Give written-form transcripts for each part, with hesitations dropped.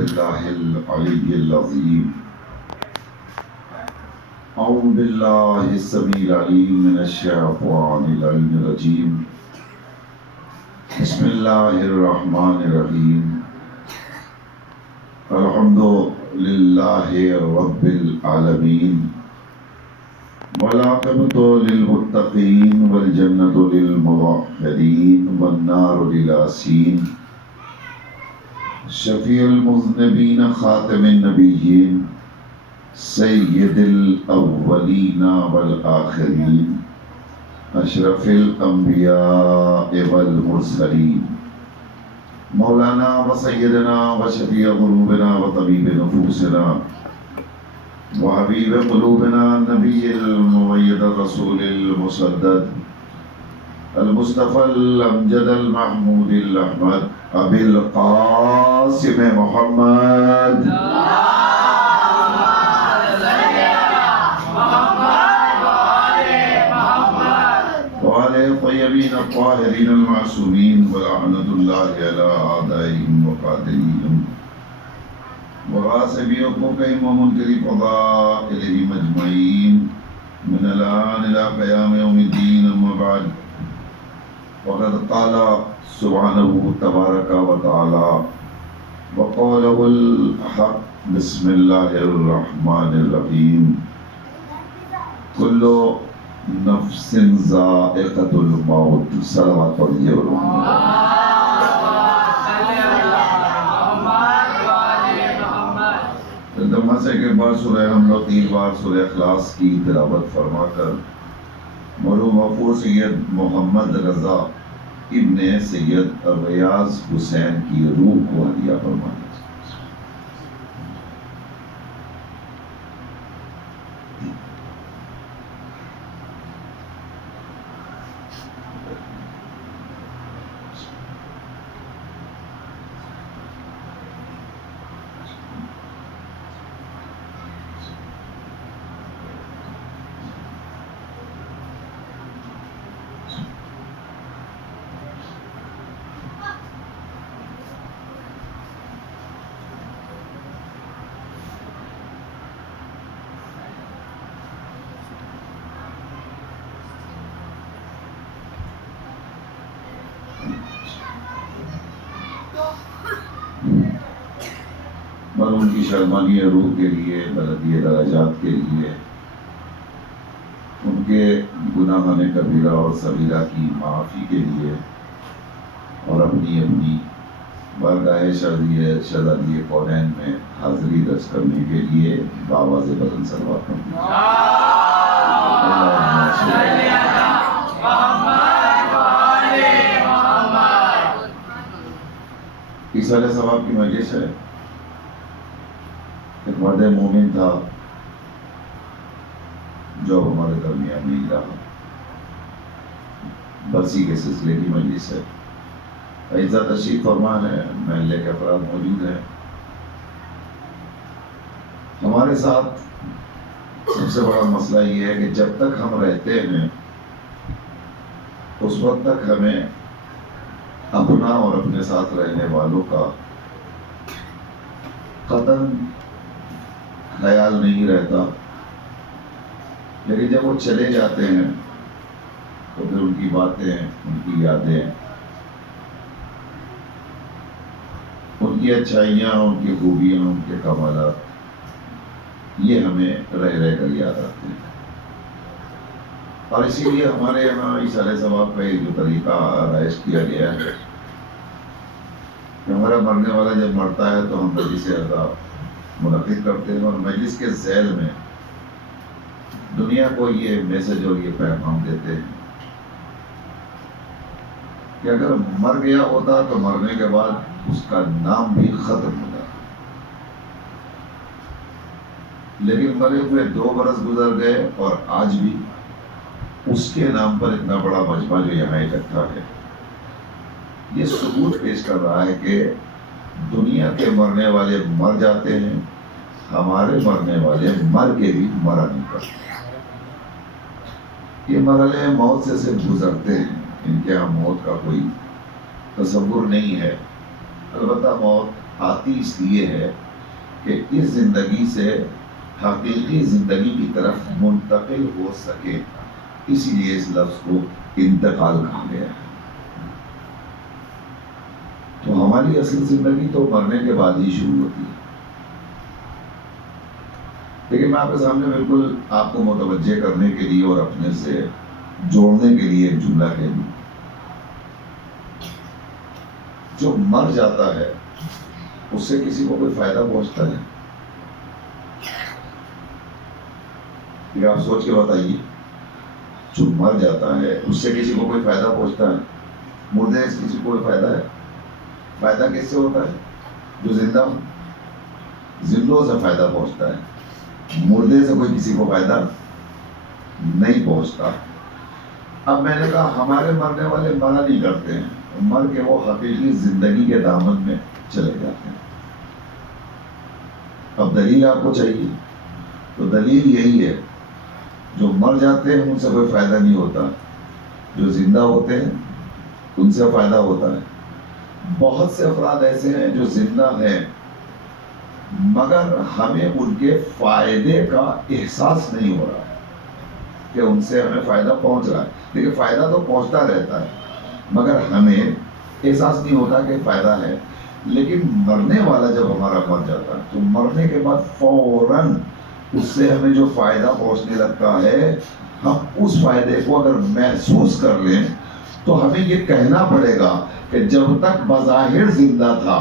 باللہ العلی العظیم اعوذ باللہ السمیع العلیم من الشیطان اللعین الرجیم بسم اللہ الرحمن الرحیم الحمد للہ رب العالمین والعاقبۃ للمتقین والجنۃ للموحدین والنار للعاصین شفیع المذنبین خاتم النبیین سید الاولین والآخرین اشرف الانبیاء والمرسلین مولانا و سیدنا و شفیع قلوبنا و طبیب نفوسنا و حبیب قلوبنا نبی المؤید الرسول المسدد المصطفى الامجد المحمود الاحمد ابی القاسم محمد وعلى الطيبين الطاهرين المعصومين ولعنة الله على أعدائهم وقاتليهم وغاصبي حقوقهم ومنكر فضائلهم أجمعين من الآن إلى قيام يوم الدين. أما بعد وقد قال سبحانه تبارك وتعالى وقوله الحق بسم الله الرحمن الرحيم كل نفس ذائقة الموت صلوات اللہ دماسے کے بعد سورہ حمد و 3 بار سورہ اخلاص کی تلاوت فرما کر مرحوم غفور سید محمد رضا ابن سید ریاض حسین کی روح کو ہدیہ فرمائیں. اور ان کی شرمانی روح کے لیے، بلندی درجات کے لیے، ان کے گناہان کبیرہ اور صغیرہ کی معافی کے لیے، اور اپنی بارگاہ شہزادی کونین میں حاضری درج کرنے کے لیے بآواز بلند صلوات پڑھیں. ایصال ثواب کی مجلس ہے. ایک مرد مومن تھا جو ہمارے درمیان نہیں رہا. برسی کے سلسلے کی مجلس ہے. اعزا تشریف فرما ہے، محلے کے افراد موجود ہیں. ہمارے ساتھ سب سے بڑا مسئلہ یہ ہے کہ جب تک ہم رہتے ہیں اس وقت تک ہمیں اپنا اور اپنے ساتھ رہنے والوں کا قطعاً خیال نہیں رہتا، لیکن جب وہ چلے جاتے ہیں تو پھر ان کی باتیں، ان کی یادیں، ان کی اچھائیاں، ان کی خوبیاں، ان کے کمالات، یہ ہمیں رہ رہ کر یاد آتے ہیں. اور اسی لیے ہمارے یہاں ایصال ثواب کا ایک جو طریقہ رائج کیا گیا ہے کہ ہمارا مرنے والا جب مرتا ہے تو ہم مجلس اعزا منعقد کرتے ہیں، اور مجلس کے ذیل میں دنیا کو یہ میسج اور یہ پیغام دیتے ہیں کہ اگر مر گیا ہوتا تو مرنے کے بعد اس کا نام بھی ختم ہو جاتا، لیکن مرے ہوئے 2 برس گزر گئے اور آج بھی اس کے نام پر اتنا بڑا مجمع جو یہاں اکٹھا ہے، یہ ثبوت پیش کر رہا ہے کہ دنیا کے مرنے والے مر جاتے ہیں، ہمارے مرنے والے مر کے بھی مرا نہیں کرتے. یہ مرحلے موت سے صرف گزرتے ہیں، ان کے یہاں موت کا کوئی تصور نہیں ہے. البتہ موت آتی اس لیے ہے کہ اس زندگی سے حقیقی زندگی کی طرف منتقل ہو سکے، اسی لیے اس لفظ کو انتقال کہا گیا ہے۔ تو ہماری اصل زندگی تو مرنے کے بعد ہی شروع ہوتی ہے، لیکن میں آپ کے سامنے بالکل آپ کو متوجہ کرنے کے لیے اور اپنے سے جوڑنے کے لیے ایک جملہ کہہ دوں۔ جو مر جاتا ہے اس سے کسی کو کوئی فائدہ پہنچتا ہے؟ یہ آپ سوچ کے بتائیے، جو مر جاتا ہے اس سے کسی کو کوئی فائدہ پہنچتا ہے؟ مردے سے کسی کو کوئی فائدہ ہے؟ فائدہ کس سے ہوتا ہے؟ جو زندہ ہو، زندوں سے فائدہ پہنچتا ہے، مردے سے کوئی کسی کو فائدہ نہیں پہنچتا۔ اب میں نے کہا ہمارے مرنے والے مرا نہیں کرتے ہیں، مر کے وہ حقیقی زندگی کے دامن میں چلے جاتے ہیں۔ اب دلیل آپ کو چاہیے، تو دلیل یہی ہے، جو مر جاتے ہیں ان سے کوئی فائدہ نہیں ہوتا، جو زندہ ہوتے ہیں ان سے فائدہ ہوتا ہے۔ بہت سے افراد ایسے ہیں جو زندہ ہیں مگر ہمیں ان کے فائدے کا احساس نہیں ہو رہا ہے کہ ان سے ہمیں فائدہ پہنچ رہا ہے، لیکن فائدہ تو پہنچتا رہتا ہے مگر ہمیں احساس نہیں ہوتا کہ فائدہ ہے۔ لیکن مرنے والا جب ہمارا مر جاتا ہے تو مرنے کے بعد فوراً اس سے ہمیں جو فائدہ پہنچنے لگتا ہے، ہم اس فائدے کو اگر محسوس کر لیں تو ہمیں یہ کہنا پڑے گا کہ جب تک بظاہر زندہ تھا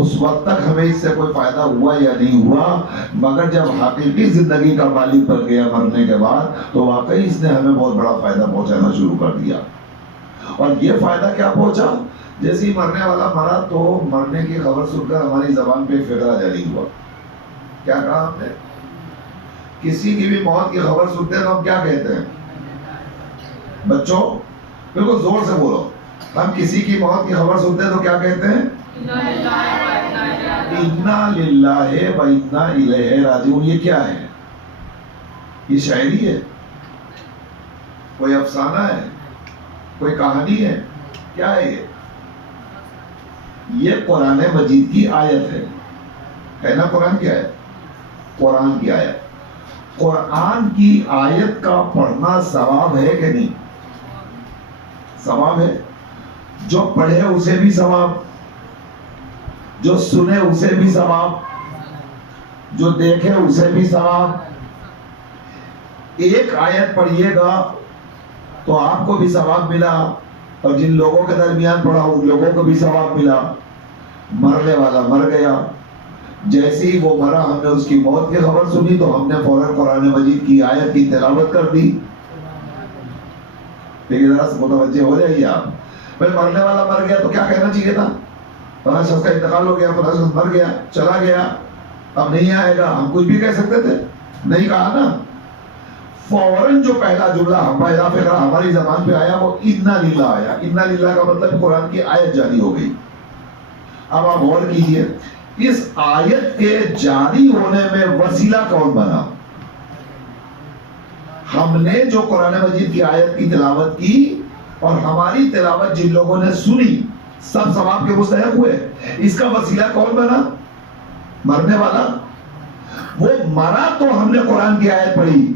اس وقت تک ہمیں اس سے کوئی فائدہ ہوا یا نہیں ہوا، مگر جب حقیقی زندگی کا مالک بن گیا مرنے کے بعد تو واقعی اس نے ہمیں بہت بڑا فائدہ پہنچانا شروع کر دیا۔ اور یہ فائدہ کیا پہنچا؟ جیسے ہی مرنے والا مرا تو مرنے کی خبر سن کر ہماری زبان پہ فقرہ جاری ہوا۔ کیا کہا ہم نے؟ کسی کی بھی موت کی خبر سنتے ہیں تو ہم کیا کہتے ہیں؟ بچوں بالکل زور سے بولو، ہم کسی کی موت کی خبر سنتے ہیں تو کیا کہتے ہیں؟ انا للہ و انا الیہ راجعون۔ یہ کیا ہے؟ یہ شاعری ہے؟ کوئی افسانہ ہے؟ کوئی کہانی ہے؟ کیا ہے یہ قرآن مجید کی آیت ہے نا؟ قرآن کی آیت، قرآن کی آیت۔ قرآن کی آیت کا پڑھنا ثواب ہے کہ نہیں؟ ثواب ہے۔ جو پڑھے اسے بھی ثواب، جو سنے اسے بھی ثواب، جو دیکھے اسے بھی ثواب۔ ایک آیت پڑھیے گا تو آپ کو بھی ثواب ملا اور جن لوگوں کے درمیان پڑھا ان لوگوں کو بھی ثواب ملا۔ مرنے والا مر گیا، جیسے ہی وہ مرا ہم نے اس کی موت کی خبر سنی تو ہم نے فوراً قرآن مجید کی آیت کی تلاوت کر دی۔ لیکن ذرا متوجہ ہو جائیے آپ، بھائی مرنے والا مر گیا تو کیا کہنا چاہیے تھا؟ فلاں شخص کا انتقال ہو گیا، فلاں شخص مر گیا، چلا گیا، اب نہیں آئے گا، ہم کچھ بھی کہہ سکتے تھے؟ نہیں کہا نا۔ فوراً جو پہلا جملہ پہلا فقرہ ہماری زبان پہ آیا وہ انا للہ آیا۔ انا للہ کا مطلب قرآن کی آیت جاری ہو گئی۔ اب آپ غور کیجئے، اس آیت کے جاری ہونے میں وسیلہ کون بنا؟ ہم نے جو قرآن مجید کی آیت کی تلاوت کی اور ہماری تلاوت جن لوگوں نے سنی سب ثواب کے مستحق ہوئے۔ اس کا وسیلہ کون بنا؟ مرنے والا۔ وہ مرا تو ہم نے قرآن کی آیت پڑھی،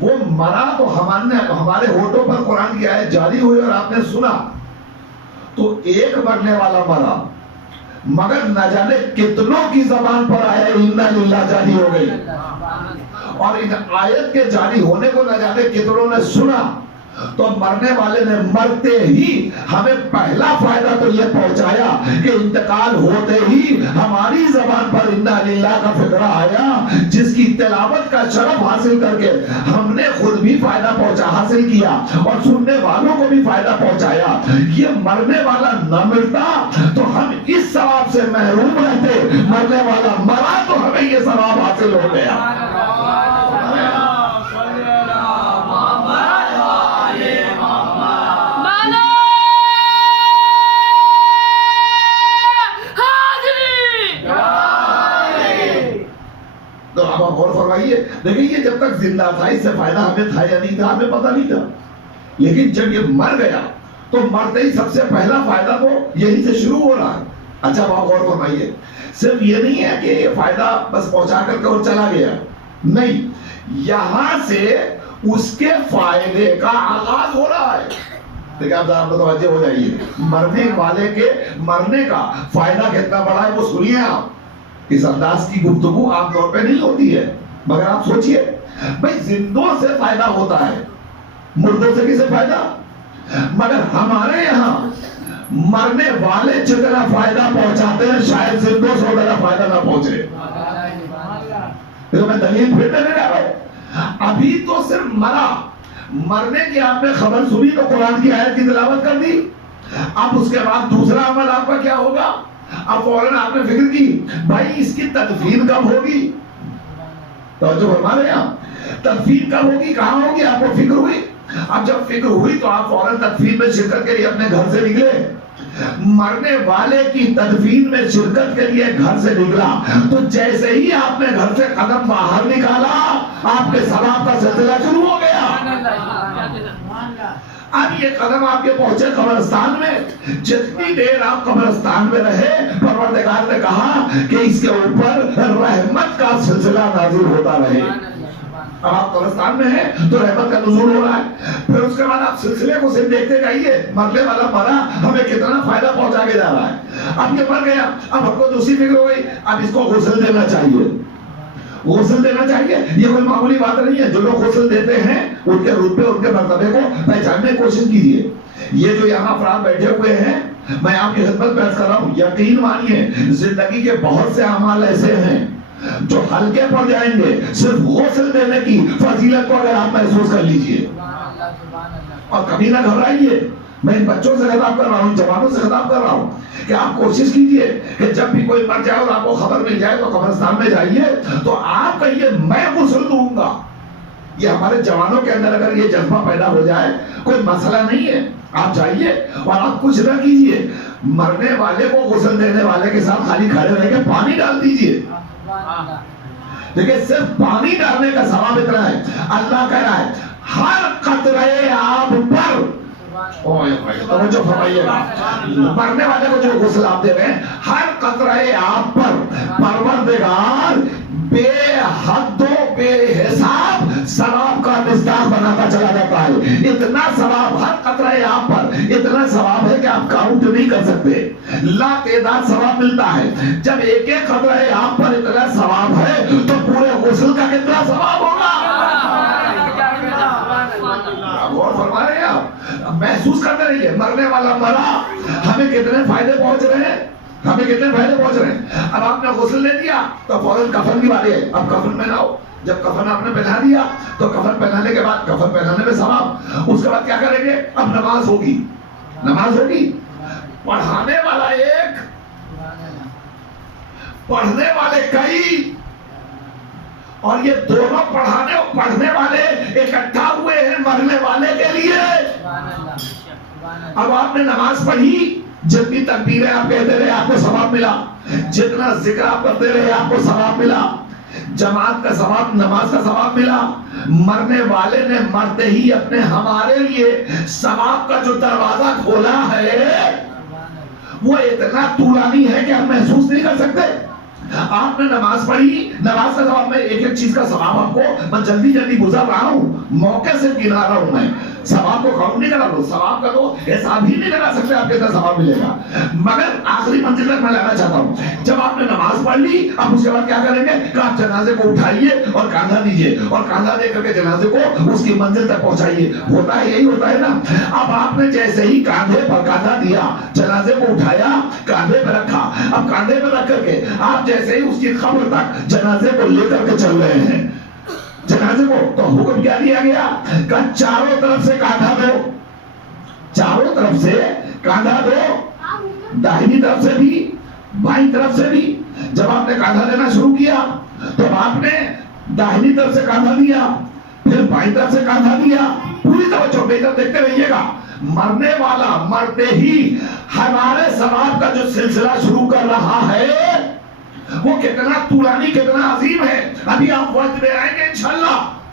وہ مرا تو ہمارے ہونٹوں پر قرآن کی آیت جاری ہوئی اور آپ نے سنا، تو ایک مرنے والا مرا مگر نہ جانے کتنوں کی زبان پر آیا انا للہ جاری ہو گئی، اور ان آیت کے جاری ہونے کو نہ جانے کتنوں نے سنا۔ تو مرنے والے نے مرتے ہی ہمیں پہلا فائدہ تو یہ پہنچایا کہ انتقال ہوتے ہی ہماری زبان پر انا للہ کا فقرہ آیا، جس کی تلاوت کا شرف حاصل کر کے ہم نے خود بھی فائدہ حاصل کیا اور سننے والوں کو بھی فائدہ پہنچایا۔ یہ مرنے والا نہ ملتا تو ہم اس ثواب سے محروم رہتے، مرنے والا مرا تو ہمیں یہ ثواب حاصل ہو گیا۔ غور فرمائیے، دیکھیں یہ جب تک زندہ تھا اس سے فائدہ ہمیں تھا یا نہیں تھا ہمیں پتہ نہیں تھا، لیکن جب یہ مر گیا تو مرتے ہی سب سے پہلا فائدہ تو یہی سے شروع ہو رہا ہے۔ اچھا آپ غور فرمائیے، صرف یہ نہیں ہے کہ یہ فائدہ بس پہنچا کر کے اور چلا گیا، نہیں، یہاں سے اس کے فائدے کا آغاز ہو رہا ہے. دیکھیں آپ ذرا متوجہ ہو جائیے، مرنے والے کے مرنے کا فائدہ کتنا بڑا ہے وہ سنیے آپ. اس انداز کی گفتگو عام طور پہ نہیں ہوتی ہے، مگر آپ سوچئے بھئی زندوں سے فائدہ ہوتا ہے، مردوں سے کسے فائدہ؟ مگر ہمارے یہاں مرنے والے جتنا فائدہ پہنچاتے ہیں شاید زندوں سے اتنا فائدہ نہ پہنچے. میں دلیل پھر دینے جا رہا ہوں. ابھی تو صرف مرا، مرنے کی آپ نے خبر سنی تو قرآن کی آیت کی تلاوت کر دی. اب اس کے بعد دوسرا عمل آپ کا کیا ہوگا؟ اب فوراً آپ نے فکر کی بھائی اس کی تدفین کب ہوگی. توجہ فرما رہے ہیں آپ، تدفین کب ہوگی، کہاں ہوگی، آپ کو فکر ہوئی. اب جب فکر ہوئی تو آپ فوراً تدفین میں شرکت کے لیے اپنے گھر سے نکلے. مرنے والے کی تدفین میں شرکت کے لیے گھر سے نکلا تو جیسے ہی آپ نے گھر سے قدم باہر نکالا آپ کے ثواب کا سلسلہ شروع ہو گیا. اب یہ قدم آپ کے پہنچے قبرستان میں، جتنی دیر آپ قبرستان میں رہے پروردگار نے کہا کہ اس کے اوپر رحمت کا سلسلہ نازل ہوتا رہے. اب آپ قبرستان میں ہیں تو رحمت کا نزول ہو رہا ہے. پھر اس کے بعد آپ سلسلے کو صرف دیکھتے جائیے، مرنے والا مرا ہمیں کتنا فائدہ پہنچا کے جا رہا ہے. اب یہ مر گیا، اب ہم کو دوسری فکر ہو گئی اب اس کو غسل دینا چاہیے. غسل دینا چاہیے یہ کوئی معمولی بات نہیں ہے. جو لوگ غسل دیتے ہیں ان کے رتبے ان کے مرتبے کو پہچاننے کی کوشش کیجیے. یہ جو یہاں افراد بیٹھے ہوئے ہیں میں آپ کی خدمت پیش کر رہا ہوں، یقین مانیے زندگی کے بہت سے اعمال ایسے ہیں جو ہلکے پڑ جائیں گے. صرف غسل دینے کی فضیلت کو اگر آپ محسوس کر لیجئے اور کبھی نہ گھبرائیے. میں ان بچوں سے خطاب کر رہا ہوں، جوانوں سے خطاب کر رہا ہوں کہ آپ کوشش کیجئے کہ جب بھی کوئی مر جائے اور آپ کو خبر مل جائے تو قبرستان میں جائیے تو آپ کہیے میں غسل دوں گا. یہ ہمارے جوانوں کے اندر اگر یہ جذبہ پیدا ہو جائے کوئی مسئلہ نہیں ہے. آپ جائیے اور آپ کچھ نہ کیجئے، مرنے والے کو غسل دینے والے کے ساتھ خالی کھڑے رہ کے پانی ڈال دیجئے. دیکھیں صرف پانی ڈالنے کا ثواب اتنا ہے، اللہ کہہ رہا ہے ہر قطرے آب پر، توجہ فرمائیے گا، مرنے والے کو جو غسل آپ دے رہے ہیں ہر قطرے آب پر پروردگار بے حد و بے حساب ثواب کا مصداق بناتا چلا جاتا ہے. اتنا ثواب ہر قطرے آب پر، اتنا ثواب ہے کہ آپ کاؤنٹ نہیں کر سکتے. لا تعداد ثواب ملتا ہے. جب ایک ایک قطرے آب پر اتنا ثواب ہے تو پورے غسل کا کتنا ثواب ہوگا. غور فرما رہے ہیں آپ، محسوس کرتے رہیے مرنے والا مرا ہمیں کتنے فائدے پہنچ رہے ہیں، ہمیں کتنے فائدے پہنچ رہے ہیں. اب آپ نے غسل لے دیا تو فوراً کفن کی باری ہے، اب کفن میں لاؤ. جب کفن آپ نے پہنا دیا تو کفن پہنانے کے بعد کفن پہنانے میں ثواب، اس کے بعد کیا کریں گے، اب نماز ہوگی. نماز ہوگی، پڑھانے والا ایک، پڑھنے والے کئی، اور یہ دونوں پڑھانے اور پڑھنے والے اکٹھا ہوئے ہیں مرنے والے کے لیے. اب آپ نے نماز پڑھی، جتنی تکبیریں آپ کہتے رہے آپ کو ثواب ملا، جتنا ذکر آپ کرتے رہے آپ کو ثواب ملا، جماعت کا ثواب، نماز کا ثواب ملا. مرنے والے نے مرتے ہی اپنے ہمارے لیے ثواب کا جو دروازہ کھولا ہے وہ اتنا طولانی ہے کہ ہم محسوس نہیں کر سکتے. آپ نے نماز پڑھی، نماز کا ثواب، میں ایک ایک چیز کا ثواب آپ کو میں جلدی جلدی گزار رہا ہوں، موقع سے گنا رہا ہوں، میں ثواب کو کاؤنٹ نہیں کرا رہا ہوں. ثواب کا تو حساب ہی نہیں لگا سکتے آپ کتنا ثواب ملے گا. مگر آخری منزل تک میں لانا چاہتا ہوں. جب آپ نے نماز پڑھ لی اب اس کے بعد کیا کریں گے کہ آپ جنازے کو اٹھائیے اور کاندھا دیجیے اور کاندھا دے کر کے جنازے کو اس کی منزل تک پہنچائیے. ہوتا ہے یہی ہوتا ہے نا. اب آپ نے جیسے ہی کاندھے پر کاندھا دیا، جنازے کو اٹھایا، کاندھے پہ رکھا، اب کاندھے پہ رکھ کر کے آپ جیسے ہی اس کی قبر تک جنازے کو لے کر کے چل رہے ہیں، جنازے کو تو حکم کیا دیا گیا کہ چاروں طرف سے کاندھا دو، چاروں طرف سے کاندھا دو، داہنی طرف سے بھی بائیں طرف سے بھی. جب آپ نے کاندھا دینا شروع کیا تو آپ نے داہنی طرف سے کاندھا دیا، پھر بائیں طرف سے کاندھا دیا. پوری توجہ میری طرف دیکھتے رہیے گا. مرنے والا مرتے ہی ہمارے ثواب کا جو سلسلہ شروع کر رہا ہے وہ کتنا طولانی، کتنا عظیم ہے. ابھی آپ وقت میں آئیں گے انشاءاللہ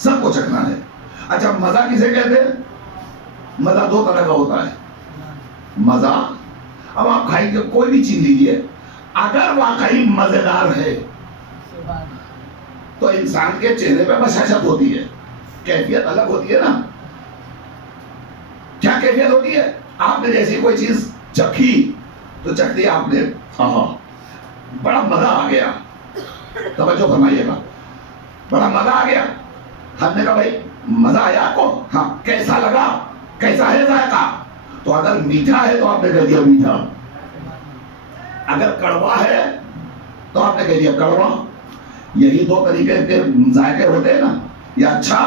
سب کو چکھنا ہے. اچھا مزہ کسے کہتے ہیں؟ مزہ دو طرح کا ہوتا ہے. مزہ، اب آپ کھائیں گے کوئی بھی چیز لیجیے، اگر واقعی مزیدار ہے تو انسان کے چہرے پہ بشاشت ہوتی ہے، کیفیت الگ ہوتی ہے نا. کیا کیفیت ہوتی ہے؟ آپ نے جیسی کوئی چیز چکھی تو چکھ دیا آپ نے، ہاں بڑا مزہ آ گیا. توجہ فرمائیے گا، بڑا مزہ آ گیا. ہم نے کہا بھائی مزہ آیا آپ کو؟ ہاں. کیسا لگا؟ کیسا ہے ذائقہ؟ تو اگر میٹھا ہے تو آپ نے کہہ دیا میٹھا، اگر کڑوا ہے تو آپ نے کہہ دیا کڑوا. یہی دو طریقے کے ذائقے ہوتے ہیں نا، یا اچھا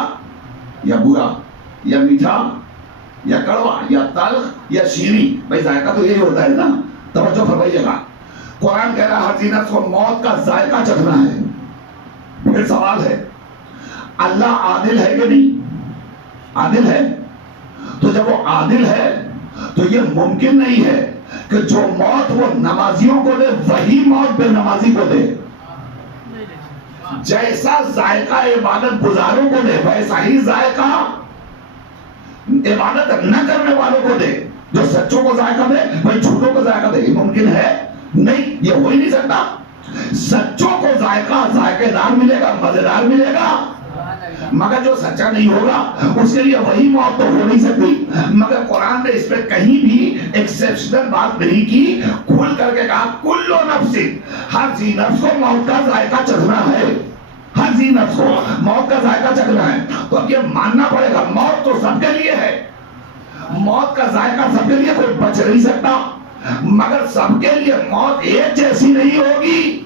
یا برا، یا میٹھا یا کڑوا، یا تلخ یا شیریں. بھائی ذائقہ تو یہی ہوتا ہے نا. توجہ فرمائیے گا، قرآن کہہ رہا ہر ذی نفس کو موت کا ذائقہ چکھنا ہے. پھر سوال ہے اللہ عادل ہے کہ نہیں؟ عادل ہے. تو جب وہ عادل ہے تو یہ ممکن نہیں ہے کہ جو موت وہ نمازیوں کو دے وہی موت بے نمازی کو دے. جیسا ذائقہ عبادت گزاروں کو دے ویسا ہی ذائقہ عبادت نہ کرنے والوں کو دے. جو سچوں کو ذائقہ دے وہی جھوٹوں کو ذائقہ دے. یہ ممکن ہے نہیں، یہ ہو ہی نہیں سکتا. سچوں کو ذائقہ دار ملے گا، مزیدار ملے گا، مگر جو سچا نہیں ہوگا اس کے لیے وہی موت تو ہو نہیں سکتی. مگر قرآن نے اس پہ کہیں بھی ایکسیپشنل بات نہیں کی، کھل کر کے کہا کل نفس، ہر ذی نفس کو موت کا ذائقہ چکھنا ہے. ہر ذی نفس کو موت کا ذائقہ چکھنا ہے. تو اب یہ ماننا پڑے گا موت تو سب کے لیے ہے، موت کا ذائقہ سب کے لیے، کوئی بچ نہیں سکتا. مگر سب کے لیے موت ایک جیسی نہیں ہوگی.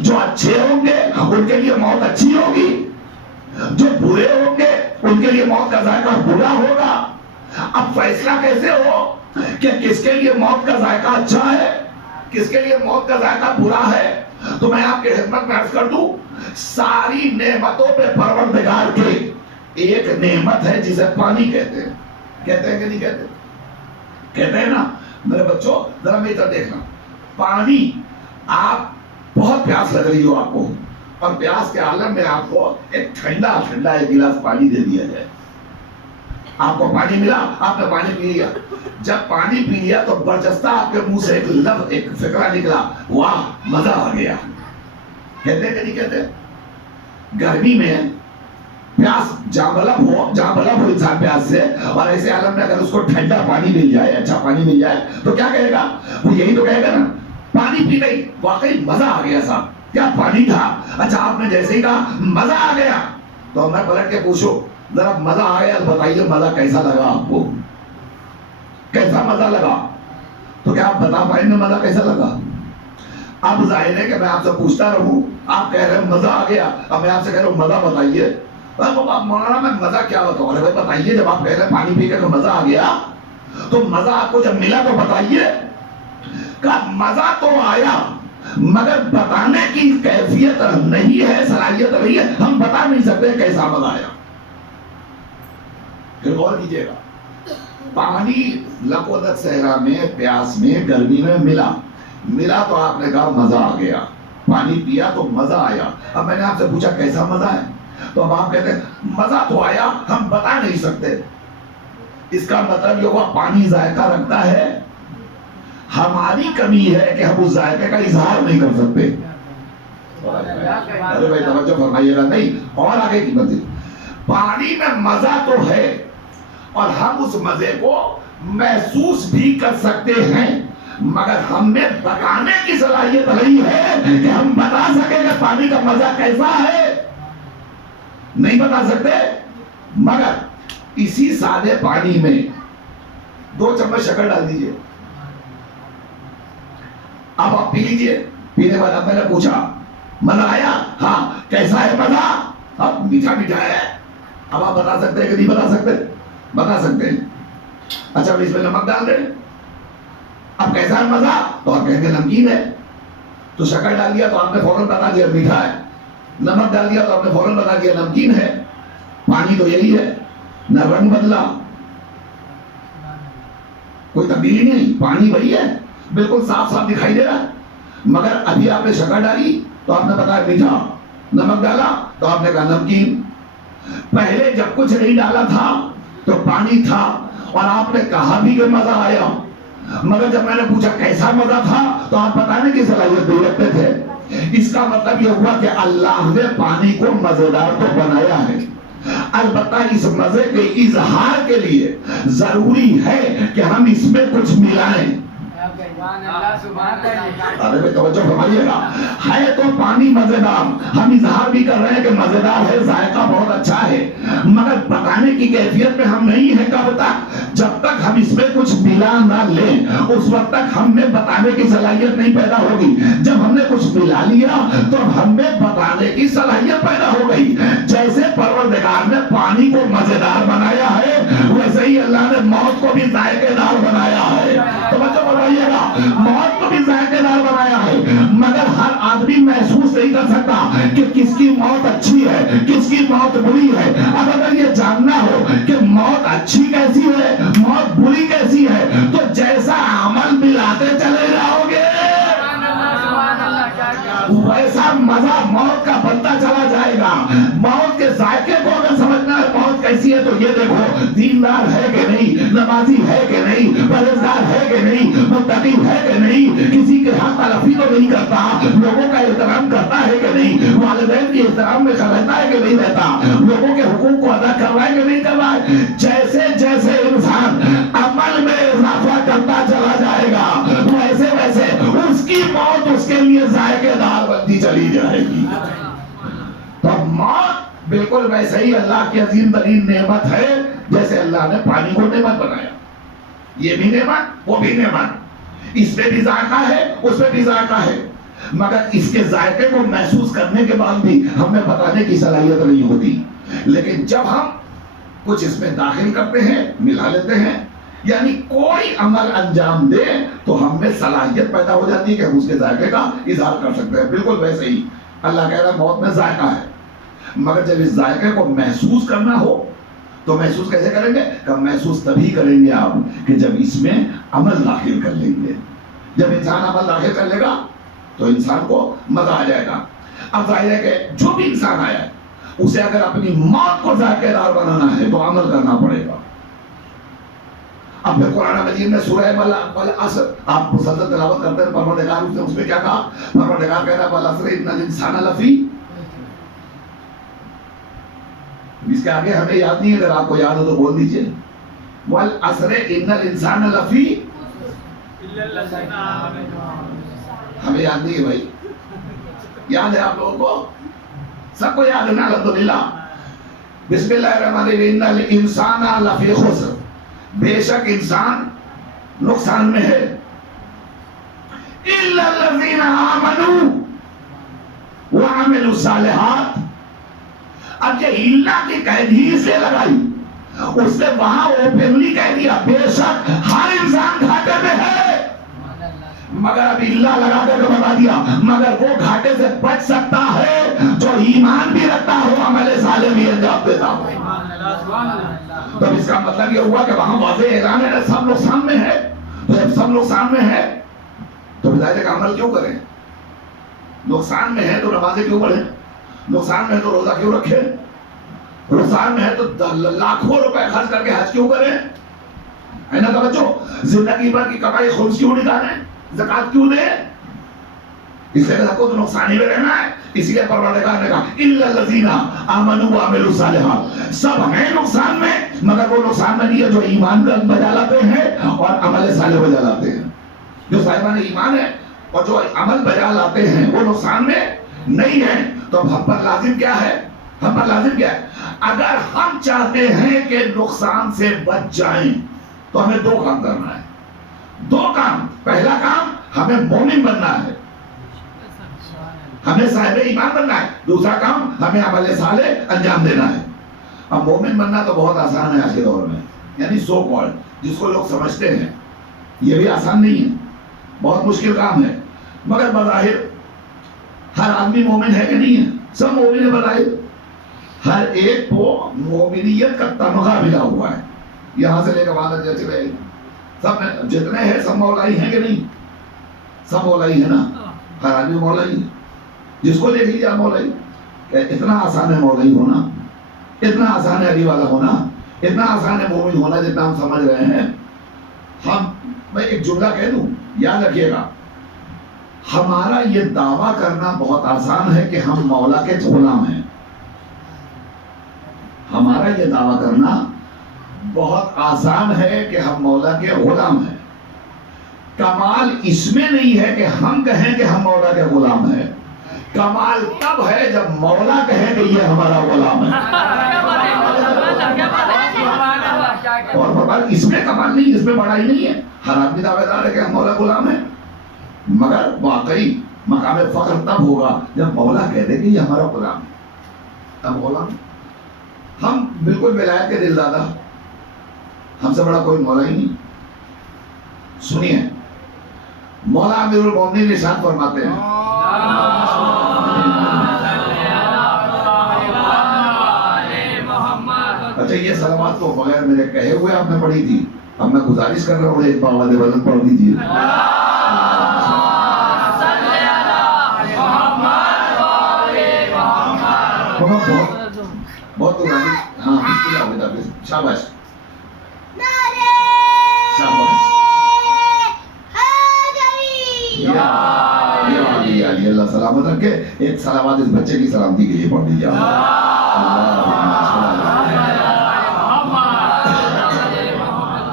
جو اچھے ہوں گے ان کے لیے موت اچھی ہوگی، جو برے ہوں گے ان کے لیے موت کا ذائقہ برا ہوگا. اب فیصلہ کیسے ہو کہ کس کے لیے موت کا ذائقہ اچھا ہے، کس کے لیے موت کا ذائقہ برا ہے؟ تو میں آپ کے خدمت میں عرض کر دوں، ساری نعمتوں پہ پروردگار کے ایک نعمت ہے جسے پانی کہتے ہیں. کہتے ہیں کہ نہیں کہتے؟ کہتے ہیں نا. میرے بچوں ذرا میری طرف دیکھنا. پانی، آپ بہت پیاس لگ رہی ہو آپ کو، اور پیاس کے عالم میں آپ کو ایک ٹھنڈا ایک گلاس پانی دے دیا جائے. آپ کو پانی ملا، آپ نے پانی پی لیا. جب پانی پی لیا تو برجستہ آپ کے منہ سے ایک لفظ، ایک فقرہ نکلا، واہ مزہ آ گیا. کہتے کہ نہیں کہتے؟ گرمی میں پیاس جہاں بلب ہو انسان پیاس سے، اور ایسے عالم میں اگر اس کو ٹھنڈا پانی مل جائے، اچھا پانی مل جائے تو کیا کہے گا؟ وہ یہی تو کہے گا نا، پانی پی گئی واقعی مزہ آ گیا صاحب. کیا پانی تھا؟ اچھا آپ نے جیسے ہی کہا مزہ آ گیا تو میں پلٹ کے پوچھو ذرا مزہ آ گیا بتائیے مزہ کیسا لگا آپ کو؟ کیسا مزہ لگا؟ تو کیا آپ بتا پائیں گے مزہ کیسا لگا؟ اب ظاہر ہے کہ میں آپ سے پوچھتا رہوں، آپ کہہ رہے ہیں مزہ آ گیا، اب میں آپ سے کہہ رہا ہوں مزہ بتائیے. مولانا میں مزہ کیا بتاؤں؟ ارے بھائی بتائیے، جب آپ کہہ رہے ہیں پانی پی کے مزہ آ گیا تو مزہ آپ کو جب ملا تو بتائیے. کہ مزہ تو آیا مگر بتانے کی کیفیت نہیں ہے، صلاحیت نہیں ہے، ہم بتا نہیں سکتے کیسا مزہ آیا. پھر غور کیجیے گا، پانی لقوت صحرا میں، پیاس میں، گرمی میں ملا تو آپ نے کہا مزہ آ گیا. پانی پیا تو مزہ آیا. اب میں نے آپ سے پوچھا کیسا مزہ ہے، تو اب آپ کہتے ہیں مزہ تو آیا، ہم بتا نہیں سکتے. اس کا مطلب یہ ہوا پانی ذائقہ رکھتا ہے، ہماری کمی ہے کہ ہم اس ذائقے کا اظہار نہیں کر سکتے. ارے بھائی توجہ فرمائیے گا. نہیں، اور آگے کی بات، پانی میں مزہ تو ہے اور ہم اس مزے کو محسوس بھی کر سکتے ہیں، مگر ہم میں بتانے کی صلاحیت نہیں ہے کہ ہم بتا سکیں کہ پانی کا مزہ کیسا ہے. نہیں بتا سکتے. مگر اسی سادے پانی میں 2 چمچ شکر ڈال دیجئے، اب آپ پی لیجئے. پینے بعد اب میں نے پوچھا مزہ آیا؟ ہاں. کیسا ہے مزہ؟ اب میٹھا میٹھا ہے. اب آپ بتا سکتے ہیں کہ نہیں بتا سکتے؟ بتا سکتے ہیں. اچھا اب اس میں نمک ڈال دیں. اب کیسا ہے مزہ؟ تو آپ کہیں گے نمکین ہے. تو شکر ڈال دیا تو آپ نے فوراً بتا دیا میٹھا ہے. نمک ڈال دیا تو آپ نے فوراً بتا دیا نمکین ہے. پانی تو یہی ہے، نہ رنگ بدلا، کوئی تبدیلی نہیں، پانی وہی ہے، بالکل صاف صاف دکھائی دے رہا ہے. مگر ابھی آپ نے شکر ڈالی تو آپ نے بتایا میٹھا، نمک ڈالا تو آپ نے کہا نمکین. پہلے جب کچھ نہیں ڈالا تھا تو پانی تھا اور آپ نے کہا بھی کہ مزہ آیا، مگر جب میں نے پوچھا کیسا مزہ تھا تو آپ بتانے کی صلاحیت نہیں رکھتے تھے۔ اس کا مطلب یہ ہوا کہ اللہ نے پانی کو مزیدار تو بنایا ہے، البتہ اس مزے کے اظہار کے لیے ضروری ہے کہ ہم اس میں کچھ ملائیں۔ ارے بھائی توجہ فرمائیے گا، ہے تو پانی مزیدار، ہم اظہار بھی کر رہے ہیں کہ مزیدار ہے، ذائقہ بہت اچھا ہے، مگر بتانے کی کیفیت میں ہم نہیں ہیں۔ کب تک؟ جب تک ہم اس میں کچھ ملا نہ لیں اس وقت تک ہم میں بتانے کی صلاحیت نہیں پیدا ہوگی۔ جب ہم نے کچھ ملا لیا تو ہم میں بتانے کی صلاحیت پیدا ہو گئی۔ جیسے پروردگار نے پانی کو مزیدار بنایا ہے، ویسے ہی اللہ نے موت کو بھی ذائقے دار بنایا ہے۔ توجہ فرمائیے گا، موت کو بھی ذائقے دار بنایا ہے، مگر ہر آدمی محسوس نہیں کر سکتا کہ کس کی موت اچھی ہے کس کی موت بری ہے۔ اب اگر یہ جاننا ہو کہ موت اچھی کیسی ہے موت بری کیسی ہے تو جیسا عمل ملاتے چلے جاؤ گے ویسا مزہ موت کا بنتا چلا جائے گا۔ موت کے ذائقے کو اگر سمجھنا ہے موت کیسی ہے تو یہ دیکھو، دیندار ہے کہ نہیں، نمازی ہے کہ نہیں، پرہیزگار ہے کہ نہیں، متقی ہے کہ نہیں، کسی کے حق تلفی تو نہیں کرتا، لوگوں کا احترام کرتا ہے کہ نہیں، والدین کے احترام میں رہتا ہے کہ نہیں رہتا، لوگوں کے حقوق کو ادا کر رہا ہے کہ نہیں کر رہا ہے۔ جیسے جیسے انسان عمل میں اضافہ کرتا چلا جائے گا ویسے ویسے اس کی موت اس کے لیے ذائقے دار بنتی چلی جائے گی۔ تو موت بالکل ویسے ہی اللہ کی عظیم ترین نعمت ہے جیسے اللہ نے پانی کو نعمت بنایا، یہ بھی نعمت وہ بھی نعمت، اس میں بھی ذائقہ ہے اس میں بھی ذائقہ ہے، مگر اس کے ذائقے کو محسوس کرنے کے بعد بھی ہمیں بتانے کی صلاحیت نہیں ہوتی۔ لیکن جب ہم کچھ اس میں داخل کرتے ہیں، ملا لیتے ہیں، یعنی کوئی عمل انجام دے تو ہم میں صلاحیت پیدا ہو جاتی ہے کہ ہم اس کے ذائقے کا اظہار کر سکتے ہیں۔ بالکل ویسے ہی اللہ کہہ رہا ہے موت میں ذائقہ ہے، مگر جب اس ذائقے کو محسوس کرنا ہو تو محسوس کیسے کریں گے؟ کہ محسوس تبھی کریں گے آپ کہ جب اس میں عمل داخل کر لیں گے۔ جب انسان عمل داخل کر لے گا تو انسان کو مزہ آ جائے گا۔ اب ظاہر ہے کہ جو بھی انسان آیا ہے اسے اگر اپنی موت کو ذائقے دار بنانا ہے تو عمل کرنا پڑے گا۔ اب پھر قرآن مجید میں سورہ والعصر آپ مسلسل تلاوت کرتے ہیں، پروردگار نے اس میں کیا کہا؟ پروردگار کہہ رہا ہے والعصر ان الانسان لفی، اس کے آگے ہمیں یاد نہیں ہے، اگر آپ کو یاد ہو تو بول دیجئے، والعصر ان الانسان لفی، ہمیں یاد نہیں ہے بھائی، یاد ہے آپ لوگوں کو؟ سب کو یاد ہے نا؟ الحمدللہ۔ بسم اللہ الرحمن الرحیم، ان الانسان لفی خسر، بے شک انسان نقصان میں ہے، الا الذین آمنوا وعملوا الصالحات۔ اب یہ اللہ کی قید ہی سے لگائی، اس نے وہاں اوپنلی کہہ دیا بے شک ہر انسان گھاٹے میں ہے، مگر اب اللہ لگا کر بتا دیا مگر وہ گھاٹے سے بچ سکتا ہے جو ایمان بھی رکھتا ہو، عمل صالح بھی انجام دیتا ہو۔ تو اس کا مطلب یہ ہوا کہ وہاں واضح اعلان ہے سب نقصان میں ہے، تو جب سب نقصان میں ہے تو ہدایت کا عمل کیوں کریں؟ نقصان میں ہے تو نمازیں کیوں پڑھیں؟ نقصان میں ہے تو روزہ کیوں رکھیں؟ نقصان میں ہے تو لاکھوں روپے خرچ کر کے حج کیوں کریں؟ ہے نا توجہ؟ زندگی بھر کی کمائی خرچ کیوں نکالیں؟ زکات کیوں دیں؟ اس لیے سب کو تو نقصان ہی میں رہنا ہے۔ اسی لیے پروردگار نے کہا الا الذین آمنوا وعملوا الصالحات، سب ہیں نقصان میں مگر وہ نقصان میں نہیں ہے جو ایمان کا بجا لاتے ہیں اور عمل صالح بجا لاتے ہیں۔ جو صاحبان ایمان ہے اور جو عمل بجا لاتے ہیں وہ نقصان میں نہیں ہے۔ تو ہم پر لازم کیا ہے؟ ہم پر لازم کیا ہے؟ اگر ہم چاہتے ہیں کہ نقصان سے بچ جائیں تو ہمیں دو کام کرنا ہے، دو کام۔ پہلا کام ہمیں مومن بننا ہے، ہمیں صاحب ایمان بننا ہے۔ دوسرا کام ہمیں عمل صالح انجام دینا ہے۔ اب مومن بننا تو بہت آسان ہے آج کے دور میں، یعنی سو کالڈ جس کو لوگ سمجھتے ہیں، یہ بھی آسان نہیں ہے، بہت مشکل کام ہے، مگر بظاہر ہر آدمی مومن ہے کہ نہیں ہے؟ سب مومن ہے بظاہر، ہر ایک کو مومنیت کا تمغہ ملا ہوا ہے، یہاں سے لے کے وہاں تک چلے سب جتنے ہیں سب مولائی ہیں کہ نہیں؟ سب مولائی ہے نا، ہر آدمی مولائی ہے، جس کو دیکھ لیجیے مولائی۔ اتنا آسان ہے مولائی ہونا؟ اتنا آسان ہے علی والا ہونا، اتنا آسان ہے مومن ہونا جتنا ہم سمجھ رہے ہیں. میں ایک جملہ کہہ دوں، یاد رکھیے گا. ہمارا یہ دعویٰ کرنا بہت آسان ہے کہ ہم مولا کے غلام ہیں. ہمارا یہ دعویٰ کرنا بہت آسان ہے کہ ہم مولا کے غلام ہیں. کمال اس میں نہیں ہے کہ ہم کہیں کہ ہم مولا کے غلام ہیں. کمال تب ہے جب مولا کہے کہ یہ ہمارا غلام ہے. اور فرمایا اس میں کمال نہیں، اس میں بڑائی نہیں ہے. ہر آدمی دعویٰ دار ہے کہ ہم مولا غلام ہیں، مگر واقعی مقام فخر تب ہوگا جب مولا کہہ دے کہ یہ ہمارا غلام ہے. تب غلام ہم بالکل ولایت کے دل دادا، ہم سے بڑا کوئی مولا ہی نہیں. سنیے مولا امیر المومنین ارشاد فرماتے ہیں، اچھا یہ صلوات تو بغیر میرے کہے ہوئے آپ نے پڑھی تھی، اب میں گزارش کر رہا ہوں ایک باواد وزن پڑھ دیجیے. بہت پرانی. ہاں بسم اللہ ہوتا ہے. شاباش شاباش. اللہ سلامت رکھے. ایک صلوات اس بچے کی سلامتی کے لیے پڑھ دیجیے.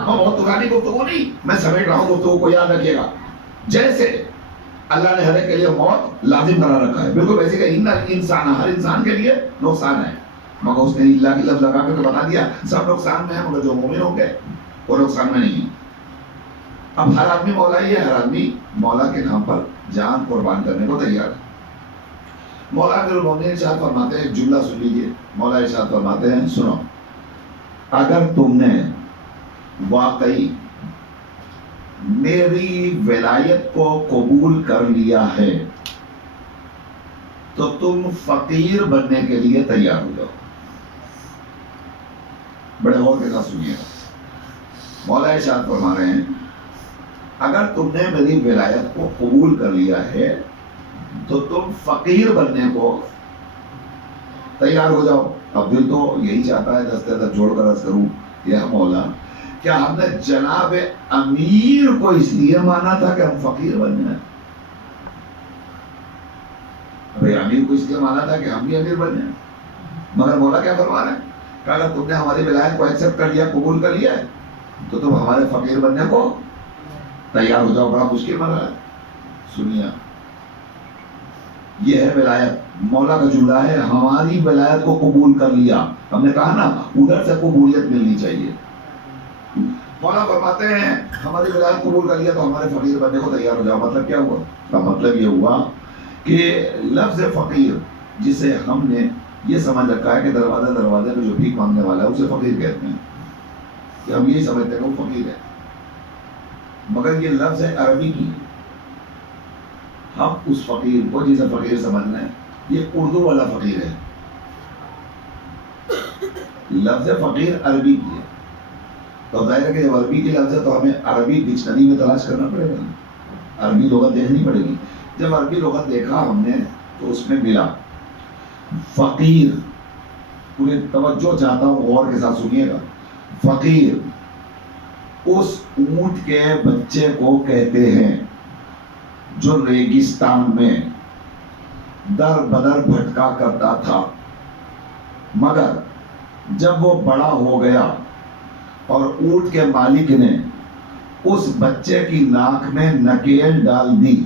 بہت پرانی گفتگو نہیں، میں سمیٹ رہا ہوں گفتگو کو، یاد رکھیے گا. جیسے اللہ نے ہر ایک کے لیے موت لازم کرا رکھا ہے، بالکل ویسے کہ انسان ہر انسان کے لیے نقصان ہے، مگر اس نے اللہ کی لفظ لگا کے تو بتا دیا سب نقصان میں ہے، مگر جو مومن ہوں گے وہ نقصان میں نہیں ہے. اب ہر آدمی مولا ہی ہے، ہر آدمی مولا کے نام پر جان قربان کرنے کو تیار ہے. مولا امیر المومنین ارشاد فرماتے ہیں، ایک جملہ سن لیجیے. مولا ارشاد فرماتے ہیں، سنو، اگر تم نے واقعی میری ولایت کو قبول کر لیا ہے تو تم فقیر بننے کے لیے تیار ہو جاؤ. بڑے غور کے ساتھ سنیے. مولا ارشاد فرما رہے ہیں، اگر تم نے میری ولایت کو قبول کر لیا ہے تو تم فقیر بننے کو تیار ہو جاؤ. اب دل تو یہی چاہتا ہے دستے دست جوڑ کر عرض کروں، یا مولا کیا ہم نے جناب امیر کو اس لیے مانا تھا کہ ہم فقیر بن جائیں؟ ابھی امیر کو اس لیے مانا تھا کہ ہم بھی امیر بن جائیں، مگر مولا کیا فرما رہے ہیں کہ اگر تم نے ہماری ولایت کو ایکسپٹ کر لیا، قبول کر لیا ہے، تو تم ہمارے فقیر بننے کو تیار ہو جاؤ. بڑا مشکل مرحلہ ہے. سنیے، یہ ہے ولایت. مولا کا جملہ ہے، ہماری ولایت کو قبول کر لیا. ہم نے کہا نا ادھر سے قبولیت ملنی چاہیے. مولا فرماتے ہیں ہماری ولایت قبول کر لیا تو ہمارے فقیر بننے کو تیار ہو جاؤ. مطلب کیا ہوا؟ کا مطلب یہ ہوا کہ لفظ فقیر جسے ہم نے یہ سمجھ رکھا ہے کہ دروازے میں جو بھیک مانگنے والا ہے اسے فقیر کہتے ہیں، کہ ہم یہی سمجھتے ہیں کہ وہ فقیر ہے، مگر یہ لفظ ہے عربی کی. ہم اس فقیر کو جسے فقیر سمجھنا ہے، یہ اردو والا فقیر ہے. لفظ فقیر عربی کی ہے، تو ظاہر ہے کہ جب عربی کی لفظ ہے تو ہمیں عربی ڈکشنری میں تلاش کرنا پڑے گا، عربی لغت دیکھنی پڑے گی. جب عربی لغت دیکھا ہم نے تو اس میں ملا فقیر. پورے توجہ چاہتا ہوں، غور کے ساتھ سنیے گا. فقیر اس اونٹ کے بچے کو کہتے ہیں جو ریگستان میں در بدر بھٹکا کرتا تھا، مگر جب وہ بڑا ہو گیا اور اونٹ کے مالک نے اس بچے کی ناک میں نکیل ڈال دی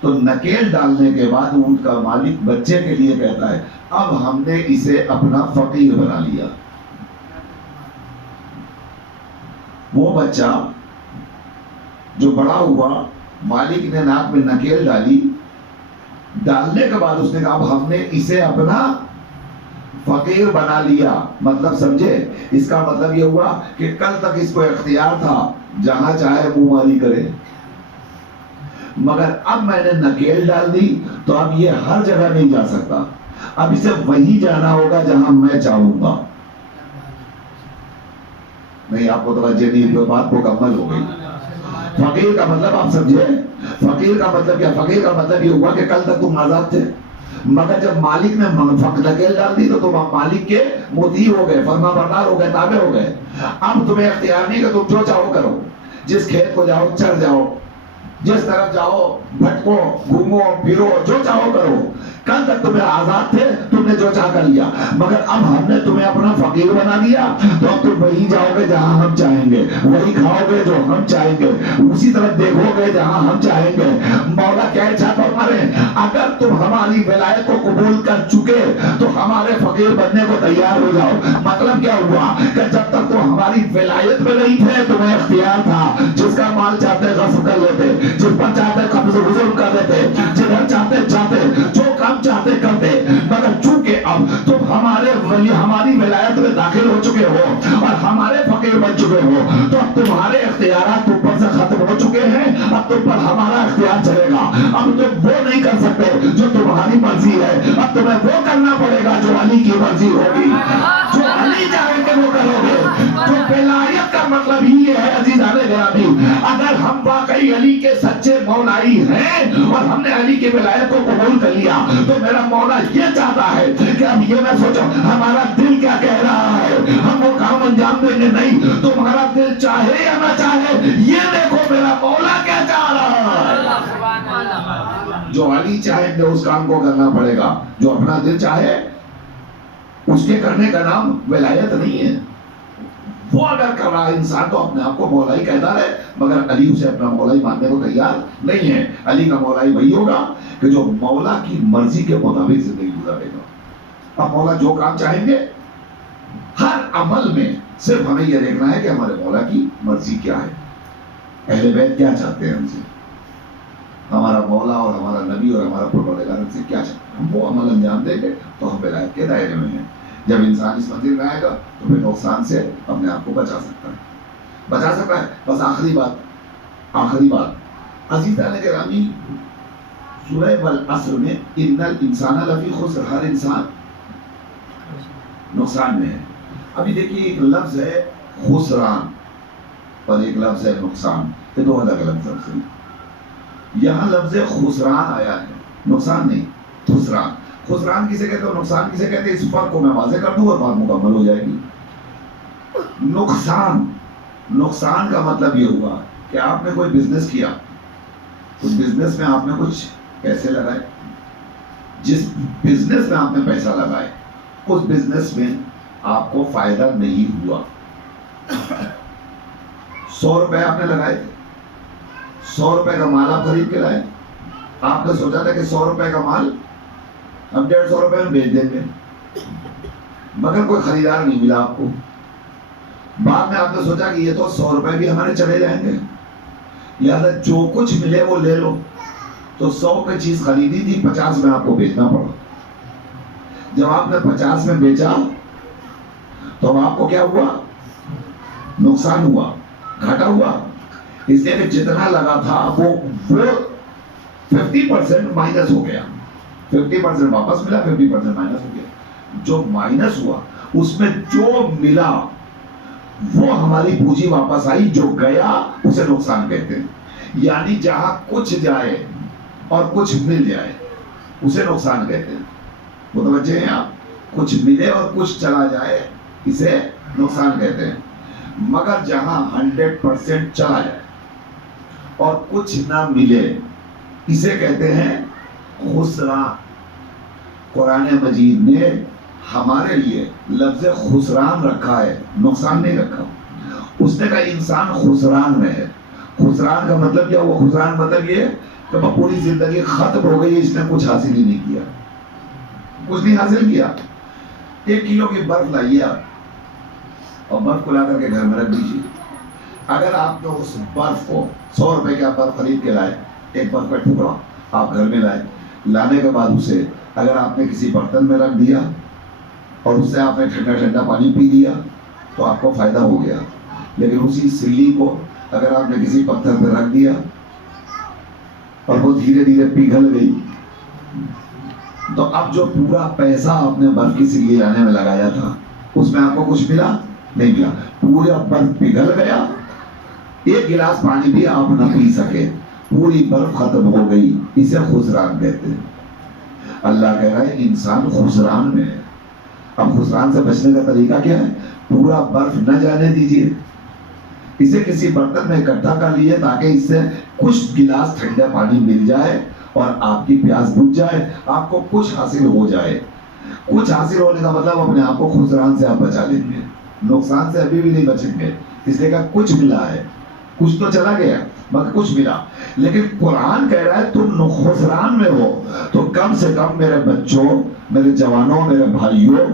تو نکیل ڈالنے کے بعد اونٹ کا مالک بچے کے لیے کہتا ہے اب ہم نے اسے اپنا فقیر بنا لیا. وہ بچہ جو بڑا ہوا، مالک نے ناک میں نکیل ڈالی، ڈالنے کے بعد اس نے کہا اب ہم نے اسے اپنا فقیر بنا لیا. مطلب سمجھے؟ اس کا مطلب یہ ہوا کہ کل تک اس کو اختیار تھا جہاں چاہے منہ ماری کرے، مگر اب میں نے نکیل ڈال دی تو اب یہ ہر جگہ نہیں جا سکتا، اب اسے وہیں جانا ہوگا جہاں میں چاہوں گا. نہیں آپ کو توجہ نہیں، بات مکمل ہو گئی. فقیر کا مطلب آپ سمجھے؟ فقیر کا مطلب کیا؟ فقیر کا مطلب یہ ہوا کہ کل تک تم آزاد تھے، مگر جب مالک نے ڈھکیل ڈال دی تو تم اب مالک کے مطیع ہو گئے، فرما بردار ہو گئے، تابع ہو گئے. اب تمہیں اختیار نہیں کہ تم جو چاہو کرو، جس کھیت کو جاؤ چڑھ جاؤ، جس طرف جاؤ بھٹکو گھومو پھرو، جو چاہو کرو. کل تک تمہیں آزاد تھے، تم نے جو چاہ کر لیا، مگر اب ہم نے تمہیں اپنا فقیر بنا دیا تو اب تم وہی جاؤ گے جہاں ہم چاہیں گے، وہی کھاؤ گے جو ہم چاہیں گے، اسی طرف دیکھو گے جہاں ہم چاہیں گے. مولا کیا ارشاد فرما رہے ہیں، اگر تم ہماری ولایت کو قبول کر چکے تو ہمارے فقیر بننے کو تیار ہو جاؤ. مطلب کیا ہوا کہ جب تک تم ہماری ولایت میں نہیں تھے تمہیں اختیار تھا، جس کا مال چاہتے غصب کر لیتے، جس پر چاہتے قبض ظلم کر لیتے، جدھر چاہتے جاتے، جو کام چاہتے کرتے. مگر چونکہ اب تم ہمارے ولی ہماری ولایت میں داخل ہو چکے ہو اور ہمارے فقیر بن چکے ہو تو اب تمہارے اختیارات تم پر سے ختم ہو چکے ہیں. اب تم پر ہمارا اختیار چلے گا. اب تم وہ نہیں کر سکتے جو تمہاری مرضی ہے، اب تمہیں وہ کرنا پڑے گا جو علی کی مرضی ہوگی. جو علی چاہیں گے وہ کرو گے. جو ولایت کا مطلب ہی ہے عزیزان گرامی، اگر ہم واقعی علی کے سچے مولائی ہیں اور ہم نے علی کی ولایت کو قبول کر لیا تو میرا مولا یہ چاہتا ہے کہ اب یہ نہ سوچو ہمارا دل کیا کہہ رہا ہے، ہم وہ کام انجام دیں گے. نہیں، تمہارا دل چاہے یا نہ چاہے یہ دیکھو میرا مولا کیا چاہ رہا ہے. جو علی چاہیں گے اس کام کو کرنا پڑے گا. جو اپنا دل چاہے اس کے کرنے کا نام ولایت نہیں ہے. وہ اگر کر رہا ہے انسان تو اپنے آپ کو مولائی کہتا ہے، مگر علی اسے اپنا مولائی ماننے کو تیار نہیں ہے. علی کا مولائی وہی ہوگا کہ جو مولا کی مرضی کے مطابق زندگی گزارے گا. اب مولا جو کام چاہیں گے ہر عمل میں صرف ہمیں یہ دیکھنا ہے کہ ہمارے مولا کی مرضی کیا ہے، اہل بیت کیا چاہتے ہیں ہم سے، ہمارا مولا اور ہمارا نبی اور ہمارا پروردگار ہم سے کیا چاہتے ہیں. ہم وہ عمل انجام دیں گے تو ہم ولایت کے دائرے میں ہیں. جب انسان اس منزل میں آئے گا تو پھر نقصان سے اپنے آپ کو بچا سکتا ہے. بس آخری بات عزیزان گرامی، سورہ والعصر میں ان الانسان لفی خسر، ہر انسان نقصان میں ہے. ابھی دیکھیے ایک لفظ ہے خسران اور ایک لفظ ہے نقصان، یہ دو الگ الگ لفظ ہیں. یہاں لفظ خسران آیا ہے، نقصان نہیں، خسران. خسران کسے کہتے ہیں، نقصان کسے کہتے ہیں، اس فرق کو میں واضح کر دوں اور بات مکمل ہو جائے گی. نقصان کا مطلب یہ ہوا کہ آپ نے کوئی بزنس کیا، اس بزنس میں آپ نے کچھ پیسے لگائے، جس بزنس میں آپ نے پیسہ لگائے اس بزنس میں آپ کو فائدہ نہیں ہوا. 100 روپے آپ نے لگائے تھے، 100 روپے کا مال آپ خرید کے لائے. آپ نے سوچا تھا کہ 100 روپے کا مال ہم 150 روپے میں بیچ دیں گے، مگر کوئی خریدار نہیں ملا آپ کو. بعد میں آپ نے سوچا کہ یہ تو 100 روپے بھی ہمارے چلے جائیں گے، لہٰذا جو کچھ ملے وہ لے لو. تو 100 کی چیز خریدی تھی، 50 میں آپ کو بیچنا پڑا. جب آپ نے 50 میں بیچا تو اب آپ کو کیا ہوا، نقصان ہوا، گھاٹا ہوا. اس لیے کہ جتنا لگا تھا وہ 50% مائنس ہو گیا. 50% واپس ملا، 50% مائنس ہو گیا. جو مائنس ہوا اس میں جو ملا وہ ہماری پونجی واپس آئی، جو گیا اسے نقصان کہتے ہیں. یعنی جہاں کچھ جائے اور کچھ مل جائے اسے نقصان کہتے ہیں. متوجہ ہیں آپ؟ کچھ ملے اور کچھ چلا جائے اسے نقصان کہتے ہیں. مگر جہاں 100% چلا جائے اور کچھ نہ ملے اسے کہتے ہیں خسران. قرآن مجید نے ہمارے لیے لفظ خسران رکھا ہے، نقصان نہیں رکھا. اس نے کہا انسان خسران میں ہے. خسران کا مطلب کیا ہوا؟ خسران مطلب یہ کہ پوری زندگی ختم ہو گئی، اس نے کچھ حاصل ہی نہیں کیا، کچھ نہیں حاصل کیا. 1 کلو کی برف لائیے آپ اور برف کو لا کر کے گھر میں رکھ دیجیے. اگر آپ نے اس برف کو 100 روپے کی آپ برف خرید کے لائے، ایک برف کا ٹکڑا آپ گھر میں لائے، لانے کے بعد اسے اگر آپ نے کسی برتن میں رکھ دیا اور اس سے آپ نے ٹھنڈا ٹھنڈا پانی پی لیا تو آپ کو فائدہ ہو گیا. لیکن اسی سلی کو اگر آپ نے کسی پتھر پہ رکھ دیا اور وہ دھیرے دھیرے پگھل گئی تو اب جو پورا پیسہ آپ نے برف کی سلی لانے میں لگایا تھا اس میں آپ کو کچھ ملا نہیں ملا. پورا برف پگھل گیا، 1 گلاس پانی بھی آپ نہ پی سکے، پوری برف ختم ہو گئی. اسے خسران کہتے ہیں. اللہ کہہ رہا ہے انسان خسران میں ہے. اب خسران سے بچنے کا طریقہ کیا ہے؟ پورا برف نہ جانے دیجیے، اسے کسی برتن میں اکٹھا کر لیے تاکہ اس سے کچھ گلاس ٹھنڈا پانی مل جائے اور آپ کی پیاس بجھ جائے، آپ کو کچھ حاصل ہو جائے. کچھ حاصل ہونے کا مطلب اپنے آپ کو خسران سے آپ بچا لیں گے، نقصان سے ابھی بھی نہیں بچیں گے، اس لیے کہ کچھ ملا ہے، کچھ تو چلا گیا مگر کچھ ملا. لیکن قرآن کہہ رہا ہے تم خسران میں ہو تو کم سے کم میرے بچوں، میرے جوانوں، میرے بھائیوں،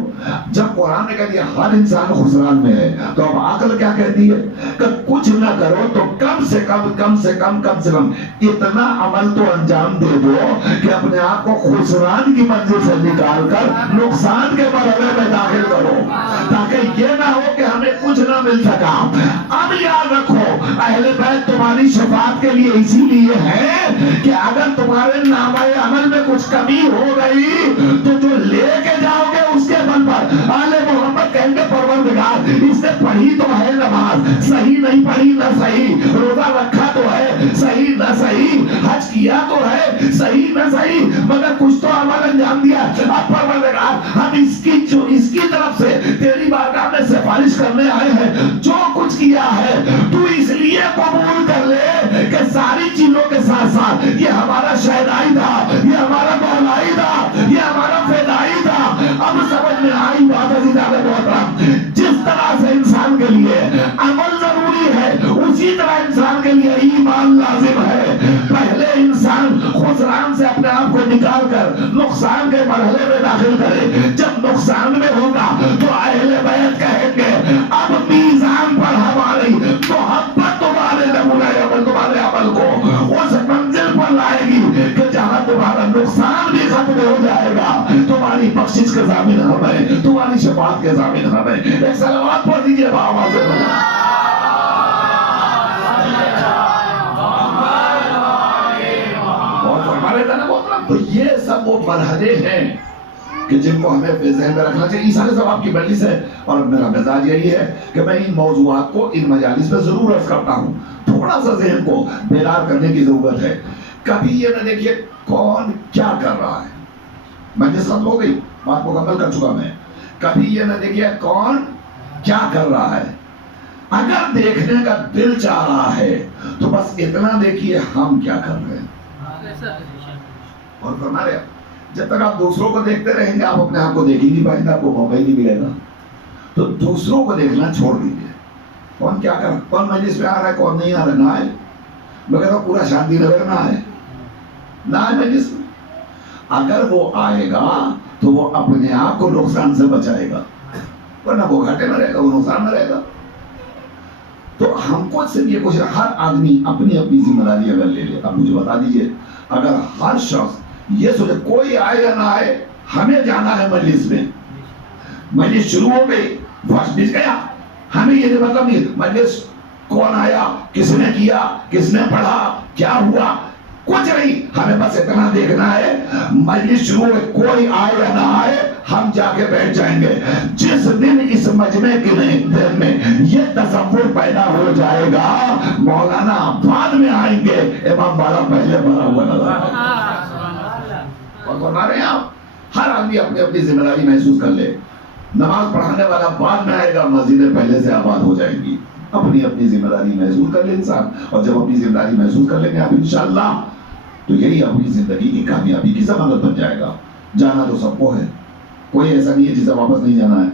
جب قرآن نے کہہ دیا ہر انسان خسران میں ہے تو اب عقل کیا کہتی ہے کہ کچھ نہ کرو تو کم سے کم اتنا عمل تو انجام دے دو کہ اپنے آپ کو خسران کی منزل سے نکال کر نقصان کے مرحلے میں داخل کرو، تاکہ یہ نہ ہو کہ ہمیں کچھ نہ مل سکا. اب یاد رکھو اہل بیت تمہاری شفاعت کے لیے اسی لیے ہے کہ اگر تمہارے نامہ عمل میں کچھ کمی ہو گئی تو جو لے کے جاؤ گے اس کے بل پر آل محمد کہیں گے پروردگار اس نے پڑھی تو ہے نماز، صحیح نہیں پڑھی نہ صحیح، روزہ رکھا تو ہے صحیح نہ صحیح، حج کیا تو ہے صحیح نہ صحیح، مگر کچھ تو عمل انجام دیا. اب پروردگار ہم اس کی طرف سے تیری بارگاہ میں سفارش کرنے آئے ہیں، جو کچھ کیا ہے تو اس لیے قبول کر لے کہ ساری چیزوں کے ساتھ ساتھ یہ ہمارا شہدائی تھا، یہ ہمارا مولائی تھا، یہ ہمارا فدائی تھا. اب سمجھ میں آئی بات عزیزان محترم، جس طرح سے انسان کے لیے عمل ضروری ہے اسی طرح انسان کے لیے ایمان لازم ہے. پہلے انسان خسران سے اپنے آپ کو نکال کر نقصان کے مرحلے میں داخل کرے. جب نقصان میں ہوگا تو اہل بیت کہیں گے اب میزان پر ہماری محبت تمہارے نمونہ عمل، تمہارے عمل کو اس منزل پر لائے گی کہ جہاں تمہارا نقصان بھی ختم ہو جائے گا. تمہاری بخشش کے ضامن ہمیں، تمہاری شفاعت کے ضامن ہمیں. ایک صلوات پڑھ دیجئے بآواز بلند. تو یہ سب وہ مرحلے ہیں کہ جن کو ہمیں ذہن میں رکھنا چاہیے. عیسیٰ علیہ السلام کی مجلس ہے اور میرا مزاج یہی ہے کہ میں ان موضوعات کو ان مجالس میں ضرور عرض کرتا ہوں. تھوڑا سا ذہن کو بیدار کرنے کی ضرورت ہے. کبھی یہ نہ دیکھیے کون کیا کر رہا ہے، مجلس ختم ہو گئی، بات مکمل کر چکا میں. کبھی یہ نہ دیکھیے کون کیا کر رہا ہے. اگر دیکھنے کا دل چاہ رہا ہے تو بس اتنا دیکھیے ہم کیا کر رہے ہیں. اور فرما رہے جب تک آپ دوسروں کو دیکھتے رہیں گے آپ اپنے آپ کو دیکھ ہی نہیں پائیں گے، آپ کو موقع ہی نہیں ملے گا. تو دوسروں کو دیکھنا چھوڑ دیجیے. کون کیا کر، کون مجلس میں آ رہا ہے، کون نہیں آ رہا، نہ آئے. مگر وہ پورا شانتی نگر نہ آئے، نہ آئے مجلس میں. اگر وہ آئے گا تو وہ اپنے آپ کو نقصان سے بچائے گا، ورنہ وہ گھاٹے میں رہے گا، وہ نقصان میں رہے گا. تو ہم کو صرف یہ کوشش، ہر آدمی اپنی اپنی ذمہ داری اگر لے لے. اب مجھے بتا دیجئے اگر ہر شخص یہ سوچے کوئی آئے یا نہ آئے ہمیں جانا ہے مجلس میں، مجلس شروع ہو گئی، وقت بیت گیا، ہمیں یہ مطلب نہیں مجلس کون آیا، کس نے کیا، کس نے پڑھا، کیا ہوا، کچھ نہیں. ہمیں بس اتنا دیکھنا ہے مجلس شروع ہے، کوئی آئے یا نہ آئے ہم جا کے بیٹھ جائیں گے. جس دن اس مجمع کے دل میں یہ تصور پیدا ہو جائے گا مولانا بعد میں آئیں گے، امام بالا پہلے بھرا ہوا نظر آئے گا. اور فرما رہے ہیں آپ ہر آدمی اپنی اپنی ذمہ داری محسوس کر لے. نماز پڑھانے والا بعد میں آئے گا، مسجدیں پہلے سے آباد ہو جائیں گی. اپنی اپنی ذمہ داری محسوس کر لے انسان، اور جب اپنی ذمہ داری محسوس کر لیں گے آپ انشاءاللہ تو یہی اپنی زندگی کی کامیابی کی ضمانت بن جائے گا. جانا تو سب کو ہے، کوئی ایسا نہیں ہے جسے واپس نہیں جانا ہے.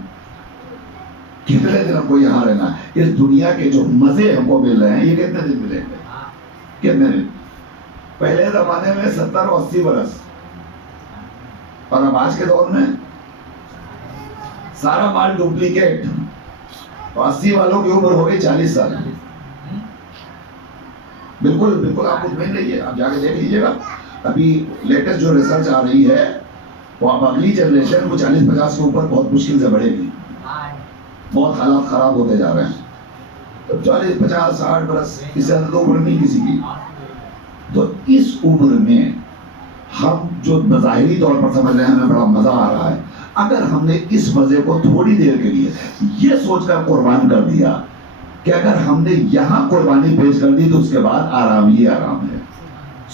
کتنے دن ہم کو یہاں رہنا ہے. اس دنیا کے جو مزے ہم کو مل رہے ہیں یہ کتنے دن ملیں گے؟ کتنے دن؟ پہلے زمانے میں 70 اور 80 برس، اور اب آج کے دور میں سارا مال ڈپلیکیٹ. 80 والوں کی عمر ہو گئی 40 سال. بالکل بالکل آپ مطمئن رہیے، آپ جا کے دیکھ لیجیے گا. ابھی لیٹسٹ جو ریسرچ آ رہی ہے وہ اب اگلی جنریشن وہ 40-50 کے اوپر بہت مشکل سے بڑھے گی. بہت حالات خراب ہوتے جا رہے ہیں. تو 40-50-60 برس اس سے زیادہ عمر نہیں کسی کی. تو اس عمر میں ہم جو بظاہری طور پر سمجھ رہے ہیں ہمیں بڑا مزہ آ رہا ہے، اگر ہم نے اس مزے کو تھوڑی دیر کے لیے یہ سوچ کر قربان کر دیا کہ اگر ہم نے یہاں قربانی پیش کر دی تو اس کے بعد آرام ہی آرام ہے،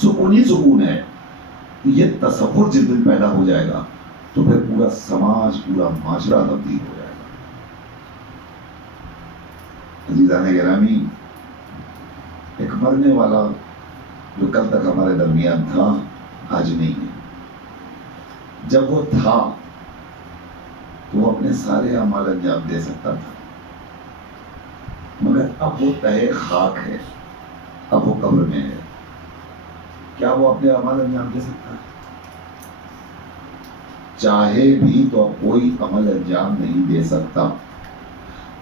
سکون ہی سکون ہے. یہ تصور جس دن پیدا ہو جائے گا تو پھر پورا سماج، پورا معاشرہ تبدیل ہو جائے گا۔ عزیزان گرامی، ایک مرنے والا جو کل تک ہمارے درمیان تھا آج نہیں ہے۔ جب وہ تھا تو وہ اپنے سارے اعمال انجام دے سکتا تھا، مگر اب وہ تہے خاک ہے، اب وہ قبر میں ہے۔ کیا وہ اپنے اعمال انجام دے سکتا ہے؟ چاہے بھی تو اب کوئی عمل انجام نہیں دے سکتا۔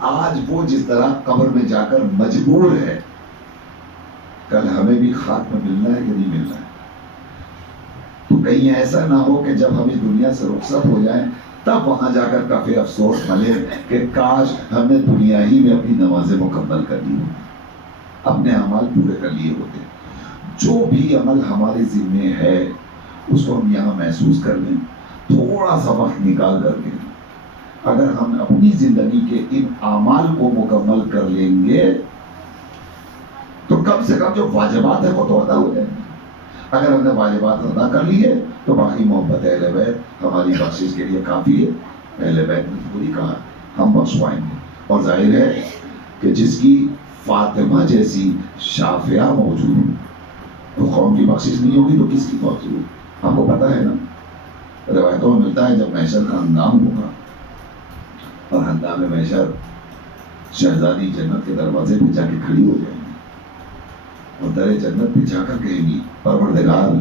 آج وہ جس طرح قبر میں جا کر مجبور ہے، کل ہمیں بھی خاک میں ملنا ہے کہ نہیں ملنا ہے؟ تو کہیں ایسا نہ ہو کہ جب ہم اس دنیا سے رخصت ہو جائیں تب وہاں جا کر کافی افسوس ملے کہ کاش ہم نے دنیا ہی میں اپنی نمازیں مکمل کر لی ہوتی، اپنے اعمال پورے کر لیے ہوتے۔ جو بھی عمل ہمارے ذمے ہے اس کو ہم یہاں محسوس کر لیں، تھوڑا سا وقت نکال کر کے اگر ہم اپنی زندگی کے ان اعمال کو مکمل کر لیں گے تو کم سے کم جو واجبات ہیں وہ تو ادا ہو جائیں گے۔ اگر ہم نے واجبات ادا کر لیے تو باقی محبت اہل بیت ہماری بخشش کے لیے کافی ہے۔ اہل بیت نے پوری کہا ہم بخشوائیں گے، اور ظاہر ہے کہ جس کی فاطمہ جیسی شافعہ موجود ہے تو قوم کی بخشش نہیں ہوگی تو کس کی موجود ہے؟ آپ کو پتہ ہے نا، روایتوں میں ملتا ہے جب محشر کا ہنگام ہوگا اور ہنگام محشر شہزادی جنت کے دروازے پہ جا کے کھڑی ہو جائیں گی اور در جنت پہ جا کر کہیں گی پروردگار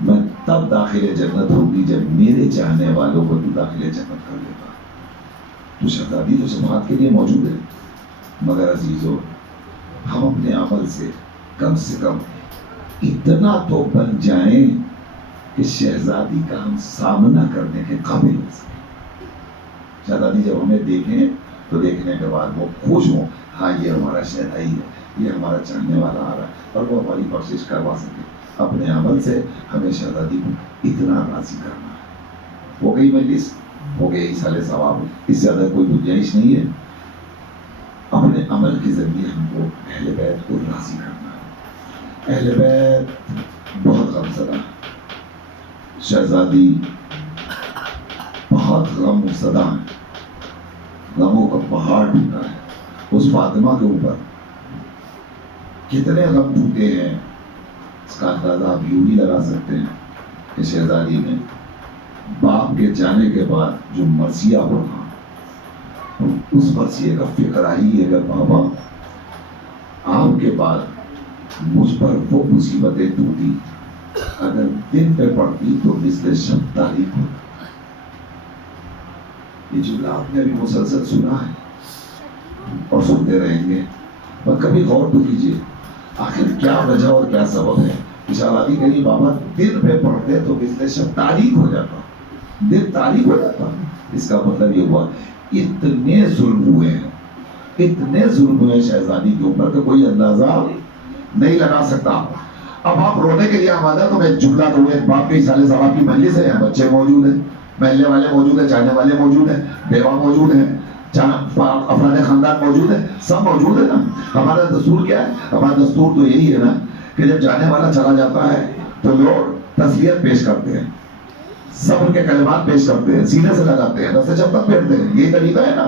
میں تب داخل جنت ہوگی جب میرے چاہنے والوں کو تو داخل جنت کر لے گا۔ تو شہزادی تو شفاعت کے لیے موجود ہے، مگر عزیزو ہم اپنے عمل سے کم اتنا تو بن جائیں کہ شہزادی کا ہم سامنا کرنے کے قابل ہو سکیں۔ شہزادی جب ہمیں دیکھیں تو دیکھنے کے بعد وہ خوش ہوں، ہاں یہ ہمارا شہزادی ہے، یہ ہمارا چاہنے والا آ رہا ہے، اور وہ ہماری بخشش کروا سکے۔ اپنے عمل سے ہمیں شہزادی کو اتنا راضی کرنا ہے۔ ہو گئی مجلس، ہو گئی ایصال ثواب، اس سے زیادہ کوئی گنجائش نہیں ہے۔ اپنے عمل کے ذریعے ہم کو اہل بیت کو راضی کرنا ہے۔ اہل بیت بہت غمزدہ ہے، شہزادی بہت غم زدہ ہے، غموں کا پہاڑ ٹوٹا ہے اس فاطمہ کے اوپر۔ کتنے غم ٹوٹے ہیں اس کا اندازہ آپ یوں ہی لگا سکتے ہیں کہ شہزادی نے باپ کے جانے کے بعد جو مرثیہ پڑھا، اس مرثیے کا فکر آئی ہے کہ بابا آپ کے بعد مجھ پر وہ مصیبتیں ٹوٹی، اگر دن پہ پڑتی تو مثل شب تاریخ ہوتا۔ یہ جملہ آپ نے ابھی مسلسل سنا ہے اور سنتے رہیں گے، اور کبھی غور تو کیجیے آخر کیا وجہ اور کیا سبب ہے۔ شہزادی کہی بابا دن پہ پڑھتے تو مثل شب تاریخ ہو جاتا، دن تاریخ ہو جاتا۔ اس کا مطلب یہ ہوا اتنے ظلم ہوئے ہیں، اتنے ظلم ہوئے شہزادی کے اوپر کہ کوئی اندازہ نہیں لگا سکتا۔ اب آپ رونے کے لیے آمادہ تو میں جملہ کہوں، ایک باپ کے ایصال ثواب کی مجلس ہے، یہاں بچے موجود ہیں، محلے والے موجود ہیں، چاہنے والے موجود ہیں، بیوہ موجود ہیں، افراد خاندان موجود ہیں، سب موجود ہیں نا۔ ہمارا دستور کیا ہے؟ ہمارا دستور تو یہی ہے نا کہ جب جانے والا چلا جاتا ہے تو لوگ تسلیت پیش کرتے ہیں، صبر کے کلمات پیش کرتے ہیں، سینے سے لگاتے ہیں، دستے چپت پھیرتے ہیں، یہی طریقہ ہے نا۔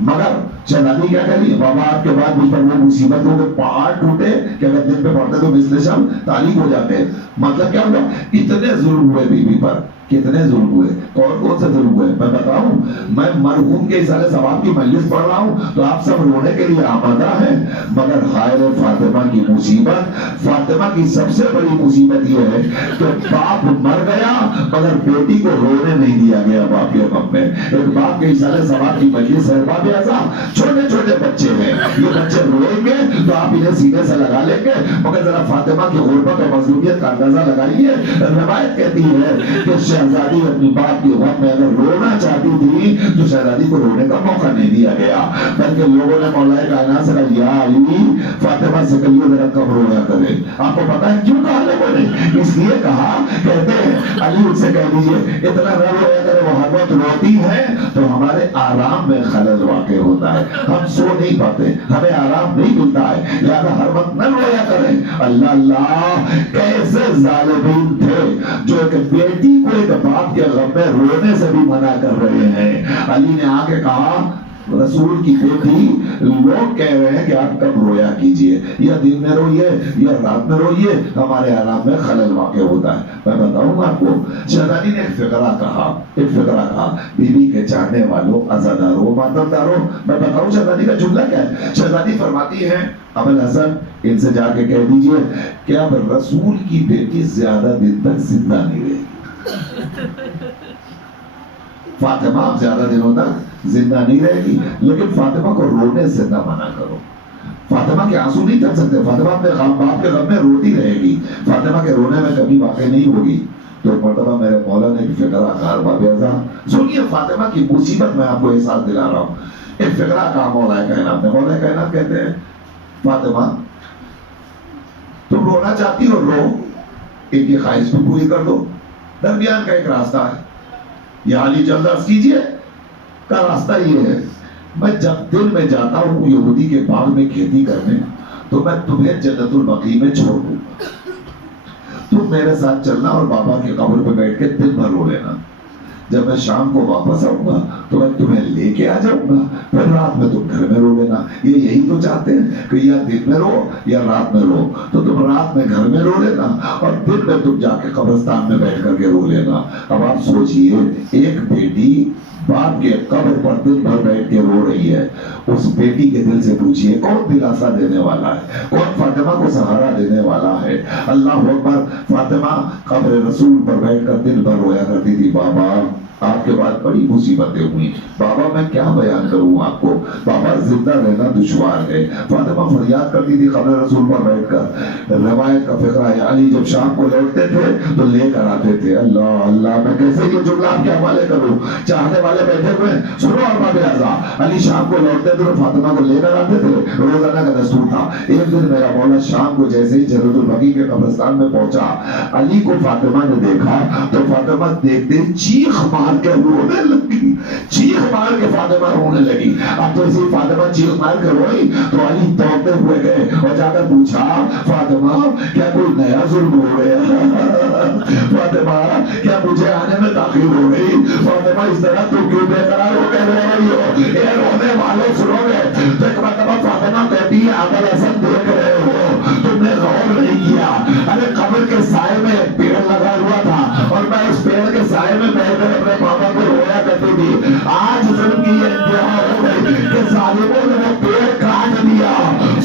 مگر شہزادی کیا کری بابا آپ کے بعد مجھ پر وہ مصیبت ہو کہ پہاڑ ٹوٹے کہ اگر دن پہ پڑھتے تو مثل شب تاریخ ہو جاتے ہیں۔ مطلب کیا ہوا؟ اتنے ظلم ہوئے بیوی پر، کتنے ظلم ہوئے، کون کون سے ظلم ہوئے میں بتاؤں؟ میں مرحوم کے ایصال ثواب کی مجلس پڑھ رہا ہوں تو آپ سب رونے کے لیے آمادہ ہیں، مگر ہائے فاطمہ کی مصیبت، فاطمہ کی سب سے بڑی مصیبت یہ ہے کہ باپ مر گیا مگر بیٹی کو رونے نہیں دیا گیا باپ کے غم میں۔ ایک باپ کے ایصال ثواب کی مجلس ہے، باپ ایسا چھوٹے چھوٹے بچے ہیں، یہ بچے روئیں گے تو آپ انہیں سینے سے لگا لیں گے، مگر ذرا فاطمہ کی غربت اور مظلومیت کا اندازہ لگائیے۔ روایت کہتی ہے کہ شہزادی اپنی باپ کی غم میں اگر رونا چاہتی تھی تو شہزادی کو رونے کا موقع نہیں دیا گیا، بلکہ لوگوں نے مولا کائنات سے کہا یا علی فاطمہ سے کہیے ذرا کم رویا کرے۔ آپ کو پتا ہے کیوں کہا لوگوں نے؟ اس لیے کہا، کہتے ہیں علی ان سے کہہ دیجیے اتنا نہ رویا کرے، وہ ہر وقت روتی ہے تو ہمارے آرام میں خلل واقع ہوتا ہے، ہم سو نہیں پاتے، ہمیں آرام نہیں ملتا ہے، لہذا ہر وقت نہ رویا کریں۔ اللہ اللہ کیسے ظالمین تھے ہے جو ایک بیٹی کو ایک باپ کے غم میں رونے سے بھی منع کر رہے ہیں۔ علی نے آ کے کہا رسول کی بیٹی، لوگ کہہ رہے ہیں کہ آپ کب رویا کیجئے، یا دن میں روئیے یا رات میں روئیے، ہمارے آرام میں خلل واقع ہوتا ہے۔ میں بتاؤں آپ کو، شہزادی نے ایک فقرہ کہا، بی بی کے چاہنے والوں، عزاداروں، ماتمداروں، میں بتاؤں شہزادی کا جملہ کیا ہے؟ شہزادی فرماتی ہیں ابو الحسن ان سے جا کے کہہ دیجئے کہ اب رسول کی بیٹی زیادہ دن تک زندہ نہیں رہے گی۔ فاطمہ اب زیادہ دنوں تک زندہ نہیں رہے گی، لیکن فاطمہ کو رونے سے نہ منع کرو۔ فاطمہ کے آنسو نہیں تھک سکتے، فاطمہ اپنے باپ کے غم میں روتی رہے گی، فاطمہ کے رونے میں کمی واقع نہیں ہوگی۔ تو مرتبہ میرے مولا نے ایک فقرہ کہا، باب اعظم سنیے فاطمہ کی مصیبت میں آپ کو احساس دلا رہا ہوں۔ ایک فقرہ کہا مولا کائنات نے، مولا کائنات کہتے ہیں فاطمہ تم رونا چاہتی ہو رو، ایک یہ خواہش بھی پوری کر دو، درمیان کا ایک راستہ ہے، یا علی جلد از کیجئے کا راستہ یہ ہے، میں جب دل میں جاتا ہوں یہودی کے باغ میں کھیتی کرنے تو میں تمہیں جنت البقیع میں چھوڑ دوں گا، تم میرے ساتھ چلنا اور بابا کی قبر پہ بیٹھ کے دن بھر رو لینا، جب میں شام کو واپس آؤں گا تو میں تمہیں لے کے آ جاؤں گا، پھر رات میں تم گھر میں رو لینا۔ یہ یہی تو چاہتے ہیں کہ یا دن میں رو یا رات میں رو، تو تم رات میں گھر میں رو لینا اور دن میں تم جا کے قبرستان میں بیٹھ کر کے رو لینا۔ اب آپ سوچئے ایک بیٹی باپ کے قبر پر دن بھر بیٹھ کے رو رہی ہے، اس بیٹی کے دل سے پوچھئے کون دلاسا دینے والا ہے، کون فاطمہ کو سہارا دینے والا ہے؟ اللہ اکبر۔ فاطمہ قبر رسول پر بیٹھ کر دن بھر رویا کرتی تھی، بابا آپ کے بعد بڑی مصیبتیں ہوئی، بابا میں کیا بیان کروں آپ کو، بابا زندہ رہنا دشوار ہے۔ فاطمہ فریاد کرتی تھی قبر رسول پر بیٹھ کر۔ روایت کا فقرہ ہے، علی جب شام کو لوٹتے تھے تو لے کر آتے تھے، اللہ اللہ میں کیسے یہ جملہ آپ کے حوالے کروں، چاہنے والے بیٹھے ہوئے سنو ارباب اعضاء، علی شام کو لوٹتے تھے تو فاطمہ کو لے کر آتے تھے، روزانہ کا دستور تھا۔ ایک دن میرا مولا شام کو جیسے ہی جنت البقیع کے قبرستان میں پہنچا، علی کو فاطمہ نے دیکھا تو فاطمہ دیکھتے چیخ مار کے رونے لگی، چیخ مار کے فاطمہ رونے لگی۔ اب تو اسی فاطمہ چیخ مار کے روئی تو علی دوڑتے ہوئے گئے اور جا کر پوچھا، فاطمہ کیا کوئی نیا ظلم ہو گیا؟ فاطمہ کیا مجھے آنے میں تاخیر ہو گئی؟ فاطمہ اس طرح تو کیوں بے قرار ہو کے رو رہی ہو؟ اے رونے والوں سنو گے تو ایک مرتبہ فاطمہ کہتی ہے ابو الحسن دیکھ رہے ہو تم نے غور نہیں کیا، ارے قبر کے سائے میں ایک پیڑ لگا ہوا تھا اور میں اس پیڑ کے سائے میں بیٹھ کر اپنے بابا کو رویا کرتی تھی۔ آج ظلم کی یہ انتہا ہو گئی کہ ظالموں نے وہ پیڑ کاٹ دیا،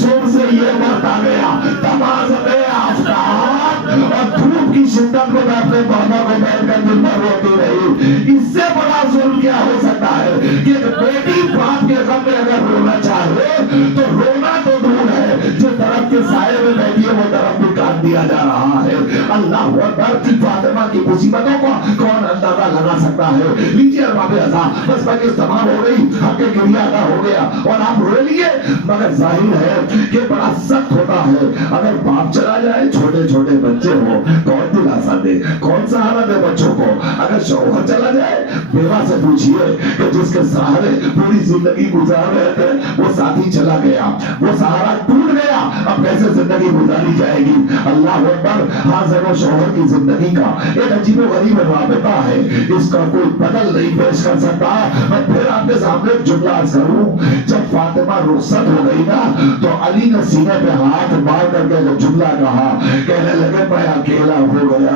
سن سے یہ وقت آ گیا تمازت آفتاب اور دھوپ کی شدت میں اپنے بابا کو بیٹھ کر دن بھر روتی رہی۔ اس سے بڑا ظلم کیا ہو سکتا ہے کہ ایک بیٹی باپ کے غم میں اگر رونا چاہے تو رونا تو دور ہے، جو درخت کے سائے میں بیٹھی ہے وہ درخت بھی کاٹ دیا جا رہا ہے۔ اللہ اکبر۔ فاطمہ کی مصیبتوں کو کون اندازہ لگا سکتا ہے؟ لیجیے ارباب اعضاء، بس مجلس تمام ہو گئی، حق گریہ ادا ہو گیا اور آپ رو لیے، مگر ظاہر ہے کہ بڑا سخت ہوتا ہے اگر باپ چلا جائے، چھوٹے چھوٹے بچے ہو کون دلاسا دے، کون سہارا دے بچوں کو؟ اگر شوہر چلا جائے، بیوہ سے پوچھئے کہ جس کے سہارے پوری زندگی گزار رہے تھے وہ ساتھی چلا گیا، وہ سہارا ٹوٹ گیا، اب کیسے زندگی گزاری جائے گی؟ اللہ اکبر۔ حاضر و شوہر کی زندگی کا ایک عجیب و غریب رابطہ ہے، اس کا کوئی بدل نہیں پیش کر سکتا۔ میں پھر آپ کے سامنے ایک جملہ عرض کروں، جب فاطمہ رخصت ہو گئی نا تو علی نے سینے پہ ہاتھ مار کر کے جملہ کہا، کہنے لگے میں اکیلا ہو گیا،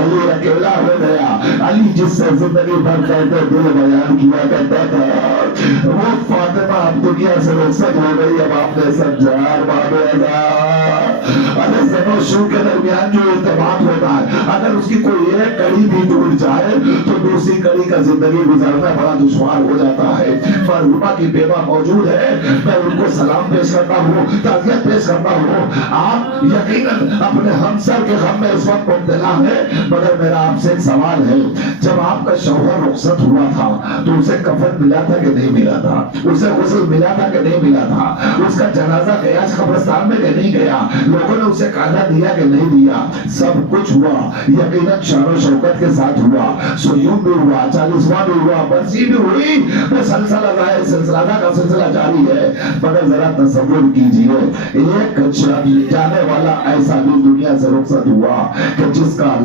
علی اکیلا ہو گیا۔ علی جس سے زندگی بھر کہتے دل بیان کیا کرتا تھا، وہ فاطمہ اب دنیا سے رخصت ہو گئی، اب آپ نے سجار باب اعضاء ارے زن و شو کے درمیان جو ارتباط ہوتا ہے، اگر اس کی کوئی ایک کڑی بھی ٹوٹ جائے تو دوسری کڑی کا زندگی گزارنا بڑا دشوار ہو جاتا ہے۔ مرحومہ کی بیوہ موجود ہے، میں ان کو سلام پیش کرتا ہوں، تعزیت پیش کرتا ہوں۔ آپ یقیناً اپنے ہمسر کے غم میں اس وقت مبتلا ہے، مگر میرا آپ سے ایک سوال ہے، جب آپ کا شوہر رخصت ہوا تھا تو اسے کفن ملا تھا کہ نہیں ملا تھا؟ اسے غسل ملا تھا کہ نہیں ملا تھا؟ اس کا جنازہ گیا قبرستان میں کہ نہیں گیا؟ لوگوں نے اسے کالا دیا کہ نہیں دیا؟ سب کچھ ہوا، یقیناً شان و شوکت کے ساتھ ہوا، سیوم بھی ہوا، 40واں بھی ہوا، برسی بھی ہوئی، وہ سلسلہ کا سلسلہ جاری ہے۔ مگر ذرا تصور کیجئے، ایک جانے والا ایسا بھی دنیا سے رخصت ہوا کہ جس کا